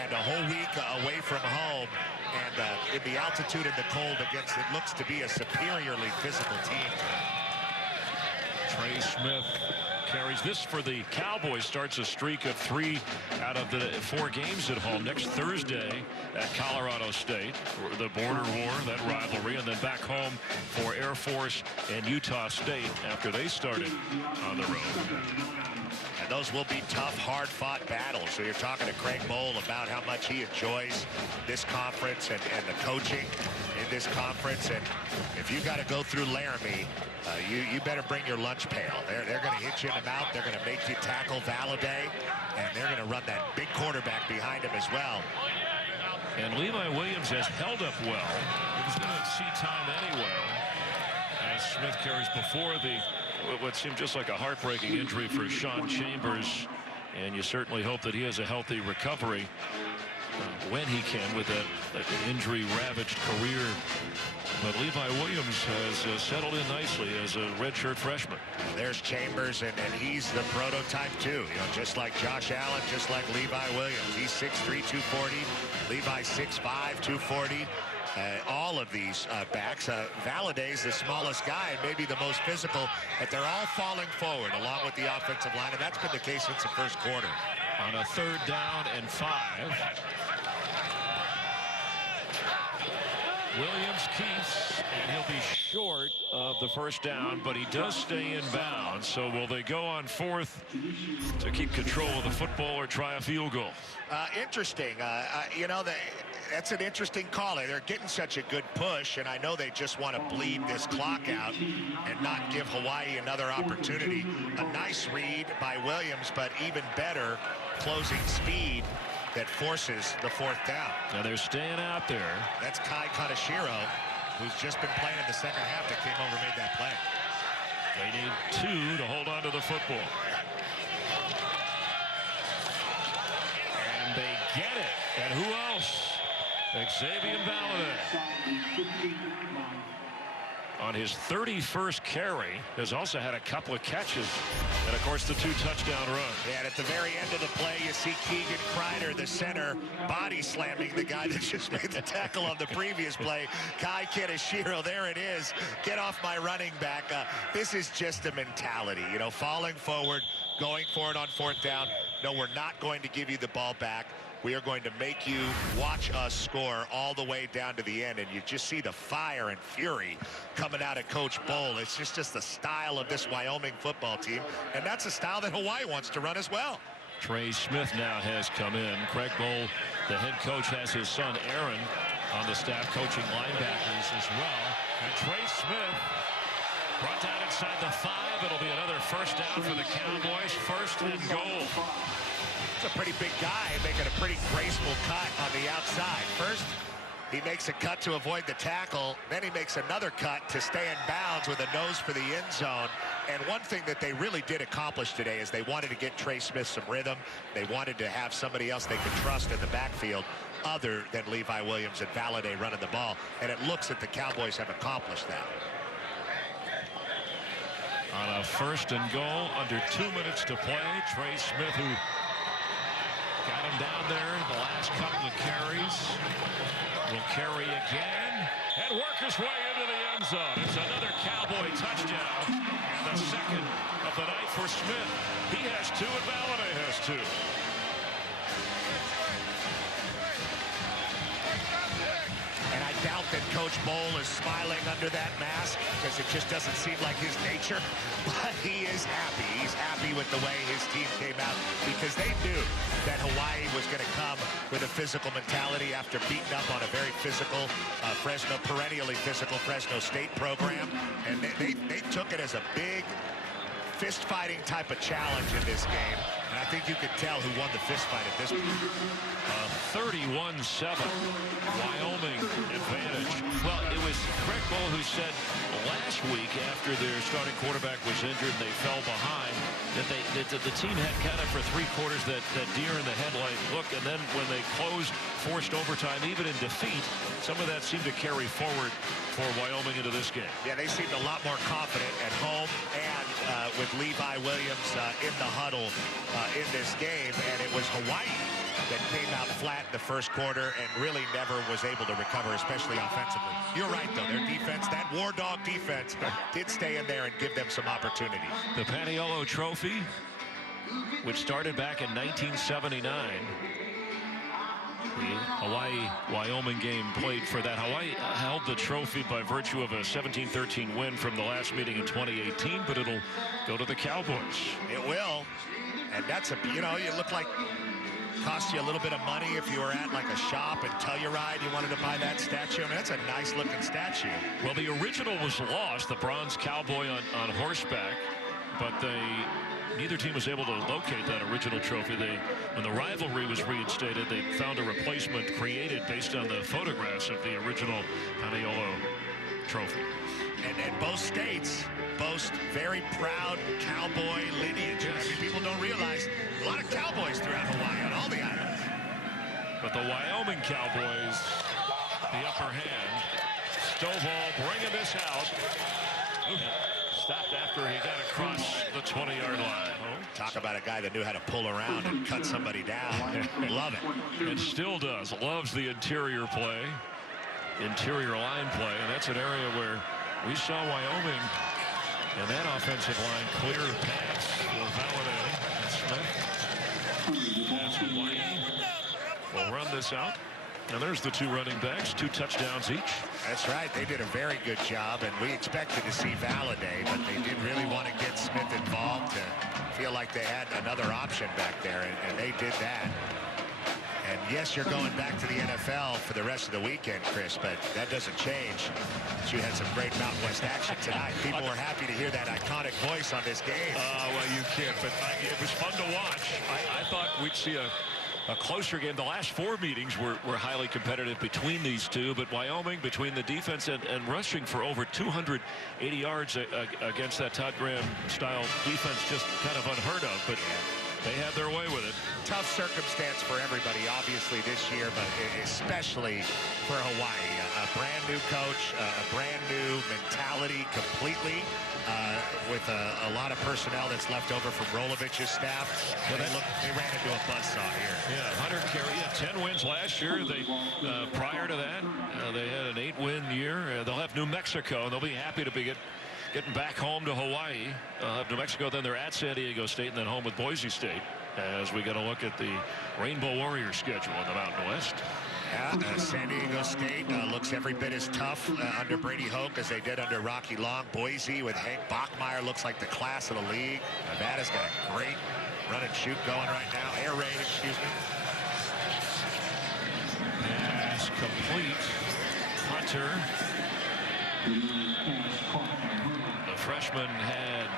and a whole week away from home, and in the altitude and the cold against it looks to be a superiorly physical team. Trey Smith carries. This for the Cowboys starts a streak of 3 out of the 4 games at home. Next Thursday at Colorado State, the border war, that rivalry, and then back home for Air Force and Utah State after they started on the road. And those will be tough, hard-fought battles. So you're talking to Craig Bohl about how much he enjoys this conference and the coaching in this conference. And if you got to go through Laramie, you better bring your lunch pail. They're going to hit you in the mouth. They're going to make you tackle Valladay, and they're going to run that big quarterback behind him as well. And Levi Williams has held up well. He was going to see time anyway, as Smith carries before what seemed just like a heartbreaking injury for Sean Chambers, and you certainly hope that he has a healthy recovery when he can with that injury-ravaged career. But Levi Williams has settled in nicely as a redshirt freshman. There's Chambers, and he's the prototype too. You know, just like Josh Allen, just like Levi Williams. He's 6'3", 240. Levi 6'5", 240. All of these backs. Valladay's the smallest guy and maybe the most physical, but they're all falling forward along with the offensive line, and that's been the case since the first quarter. On a 3rd down and 5. Williams keeps, and he'll be short of the first down, but he does stay in bounds. So will they go on 4th to keep control of the football or try a field goal? Interesting. You know, that's an interesting call. They're getting such a good push, and I know they just want to bleed this clock out and not give Hawaii another opportunity. A nice read by Williams, but even better closing speed that forces the 4th down. Now they're staying out there. That's Kai Kaneshiro, who's just been playing in the second half, that came over and made that play. They need 2 to hold on to the football. And they get it. And who else? Xavier Valladay. On his 31st carry, has also had a couple of catches, and of course the 2 touchdown runs. Yeah, and at the very end of the play, you see Keegan Kreider, the center, body slamming the guy that just made the tackle on the previous play. Kai Kaneshiro, there it is. Get off my running back. This is just a mentality, you know, falling forward, going for it on 4th down. No, we're not going to give you the ball back. We are going to make you watch us score all the way down to the end, and you just see the fire and fury coming out of Coach Bohl. It's just the style of this Wyoming football team, and that's a style that Hawaii wants to run as well. Trey Smith now has come in. Craig Bohl, the head coach, has his son Aaron on the staff coaching linebackers as well. And Trey Smith brought down inside the 5. It'll be another 1st down for the Cowboys. 1st and goal. It's a pretty big guy making a pretty graceful cut on the outside. First, He makes a cut to avoid the tackle. Then he makes another cut to stay in bounds with a nose for the end zone. And one thing that they really did accomplish today is they wanted to get Trey Smith some rhythm. They wanted to have somebody else they could trust in the backfield other than Levi Williams and Valladay running the ball. And it looks like the Cowboys have accomplished that. On a 1st and goal, under 2 minutes to play, Trey Smith, who got him down there the last couple of carries, will carry again and work his way into the end zone. It's another Cowboy touchdown, and the second of the night for Smith. He has 2 and Valladay has 2. And I doubt that Coach Bowl is smiling under that mask because it just doesn't seem like his nature. But he is happy. He's happy with the way his team came out because they knew that Hawaii was going to come with a physical mentality after beating up on a very physical perennially physical Fresno State program. And they took it as a big fist-fighting type of challenge in this game. And I think you could tell who won the fist fight at this point. 31-7 Wyoming advantage. Well, it was Craig Bowl who said last week after their starting quarterback was injured and they fell behind that the team had kind of for 3 quarters that deer in the headlight look, and then when they closed, forced overtime, even in defeat, some of that seemed to carry forward for Wyoming into this game. Yeah, they seemed a lot more confident at home and with Levi Williams in the huddle in this game, and it was Hawaii that came out flat in the first quarter and really never was able to recover, especially offensively. You're right, though. Their defense, that War Dog defense, did stay in there and give them some opportunities. The Paniolo Trophy, which started back in 1979. The Hawaii-Wyoming game played for that. Hawaii held the trophy by virtue of a 17-13 win from the last meeting in 2018, but it'll go to the Cowboys. It will. And that's you look like cost you a little bit of money if you were at like a shop and Telluride, you wanted to buy that statue. I mean, that's a nice looking statue. Well, the original was lost, the bronze cowboy on horseback, but neither team was able to locate that original trophy. When the rivalry was reinstated, they found a replacement created based on the photographs of the original Paniolo trophy. And both states boast very proud cowboy lineage. Yes. I mean, people don't realize a lot of cowboys throughout Hawaii on all the islands. But the Wyoming Cowboys, the upper hand. Stovall bringing this out. Stopped after he got across the 20-yard line. Talk about a guy that knew how to pull around and cut somebody down. Love it. And still does. Loves the interior play, interior line play, and that's an area where we saw Wyoming and that offensive line clear the pass for Valladay and Smith. That's Hawaii. We'll run this out. And there's the 2 running backs, 2 touchdowns each. That's right. They did a very good job, and we expected to see Valladay, but they did really want to get Smith involved to feel like they had another option back there, and they did that. And yes, you're going back to the NFL for the rest of the weekend, Chris, but that doesn't change. You had some great Mountain West action tonight. People were happy to hear that iconic voice on this game. Well, you can't, but it was fun to watch. I thought we'd see a closer game. The last 4 meetings were highly competitive between these two, but Wyoming, between the defense and rushing for over 280 yards against that Todd Graham-style defense, just kind of unheard of, but they had their way with it. Tough circumstance for everybody, obviously, this year, but especially for Hawaii. A brand-new coach, a brand-new mentality completely, with a lot of personnel that's left over from Rolovich's staff. Well, they ran into a buzzsaw here. Yeah, Hunter Carey had 10 wins last year. They prior to that, they had an 8-win year. They'll have New Mexico, and they'll be happy to be getting back home to Hawaii. New Mexico, then they're at San Diego State, and then home with Boise State, as we get a look at the Rainbow Warriors schedule in the Mountain West. Yeah, San Diego State looks every bit as tough under Brady Hoke as they did under Rocky Long. Boise with Hank Bachmeier looks like the class of the league. Nevada's got a great run and shoot going right now. Air raid, excuse me. Pass complete. Hunter. The freshman had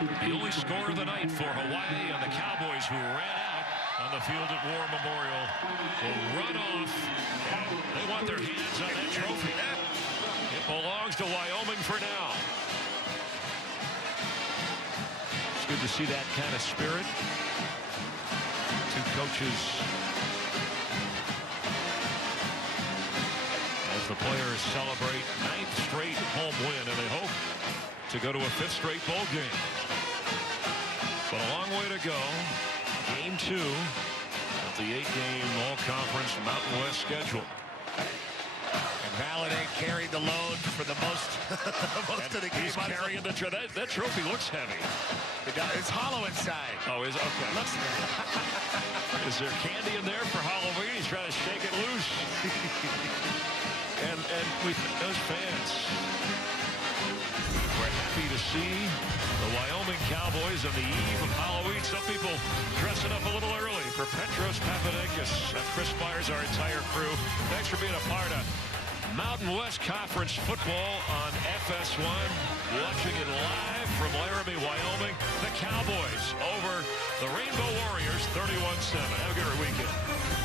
the only score of the night for Hawaii, and the Cowboys, who ran out on the field at War Memorial, will run off They want their hands on that trophy. It belongs to Wyoming for now. It's good to see that kind of spirit. Two coaches as the players celebrate 9th straight home win, and they hope to go to a 5th straight bowl game. But a long way to go. Game 2 of the 8-game all-conference Mountain West schedule. And Valladay carried the load for the most of the game. He's carrying the that trophy looks heavy. It's hollow inside. Oh, is okay. Looks Is there candy in there for Halloween? He's trying to shake it loose. and those fans were happy to see the Wyoming Cowboys on the eve of Halloween. Some people dressing up a little early. For Petros Papadakis and Chris Myers, our entire crew, thanks for being a part of Mountain West Conference football on FS1. Watching it live from Laramie, Wyoming. The Cowboys over the Rainbow Warriors 31-7. Have a good weekend.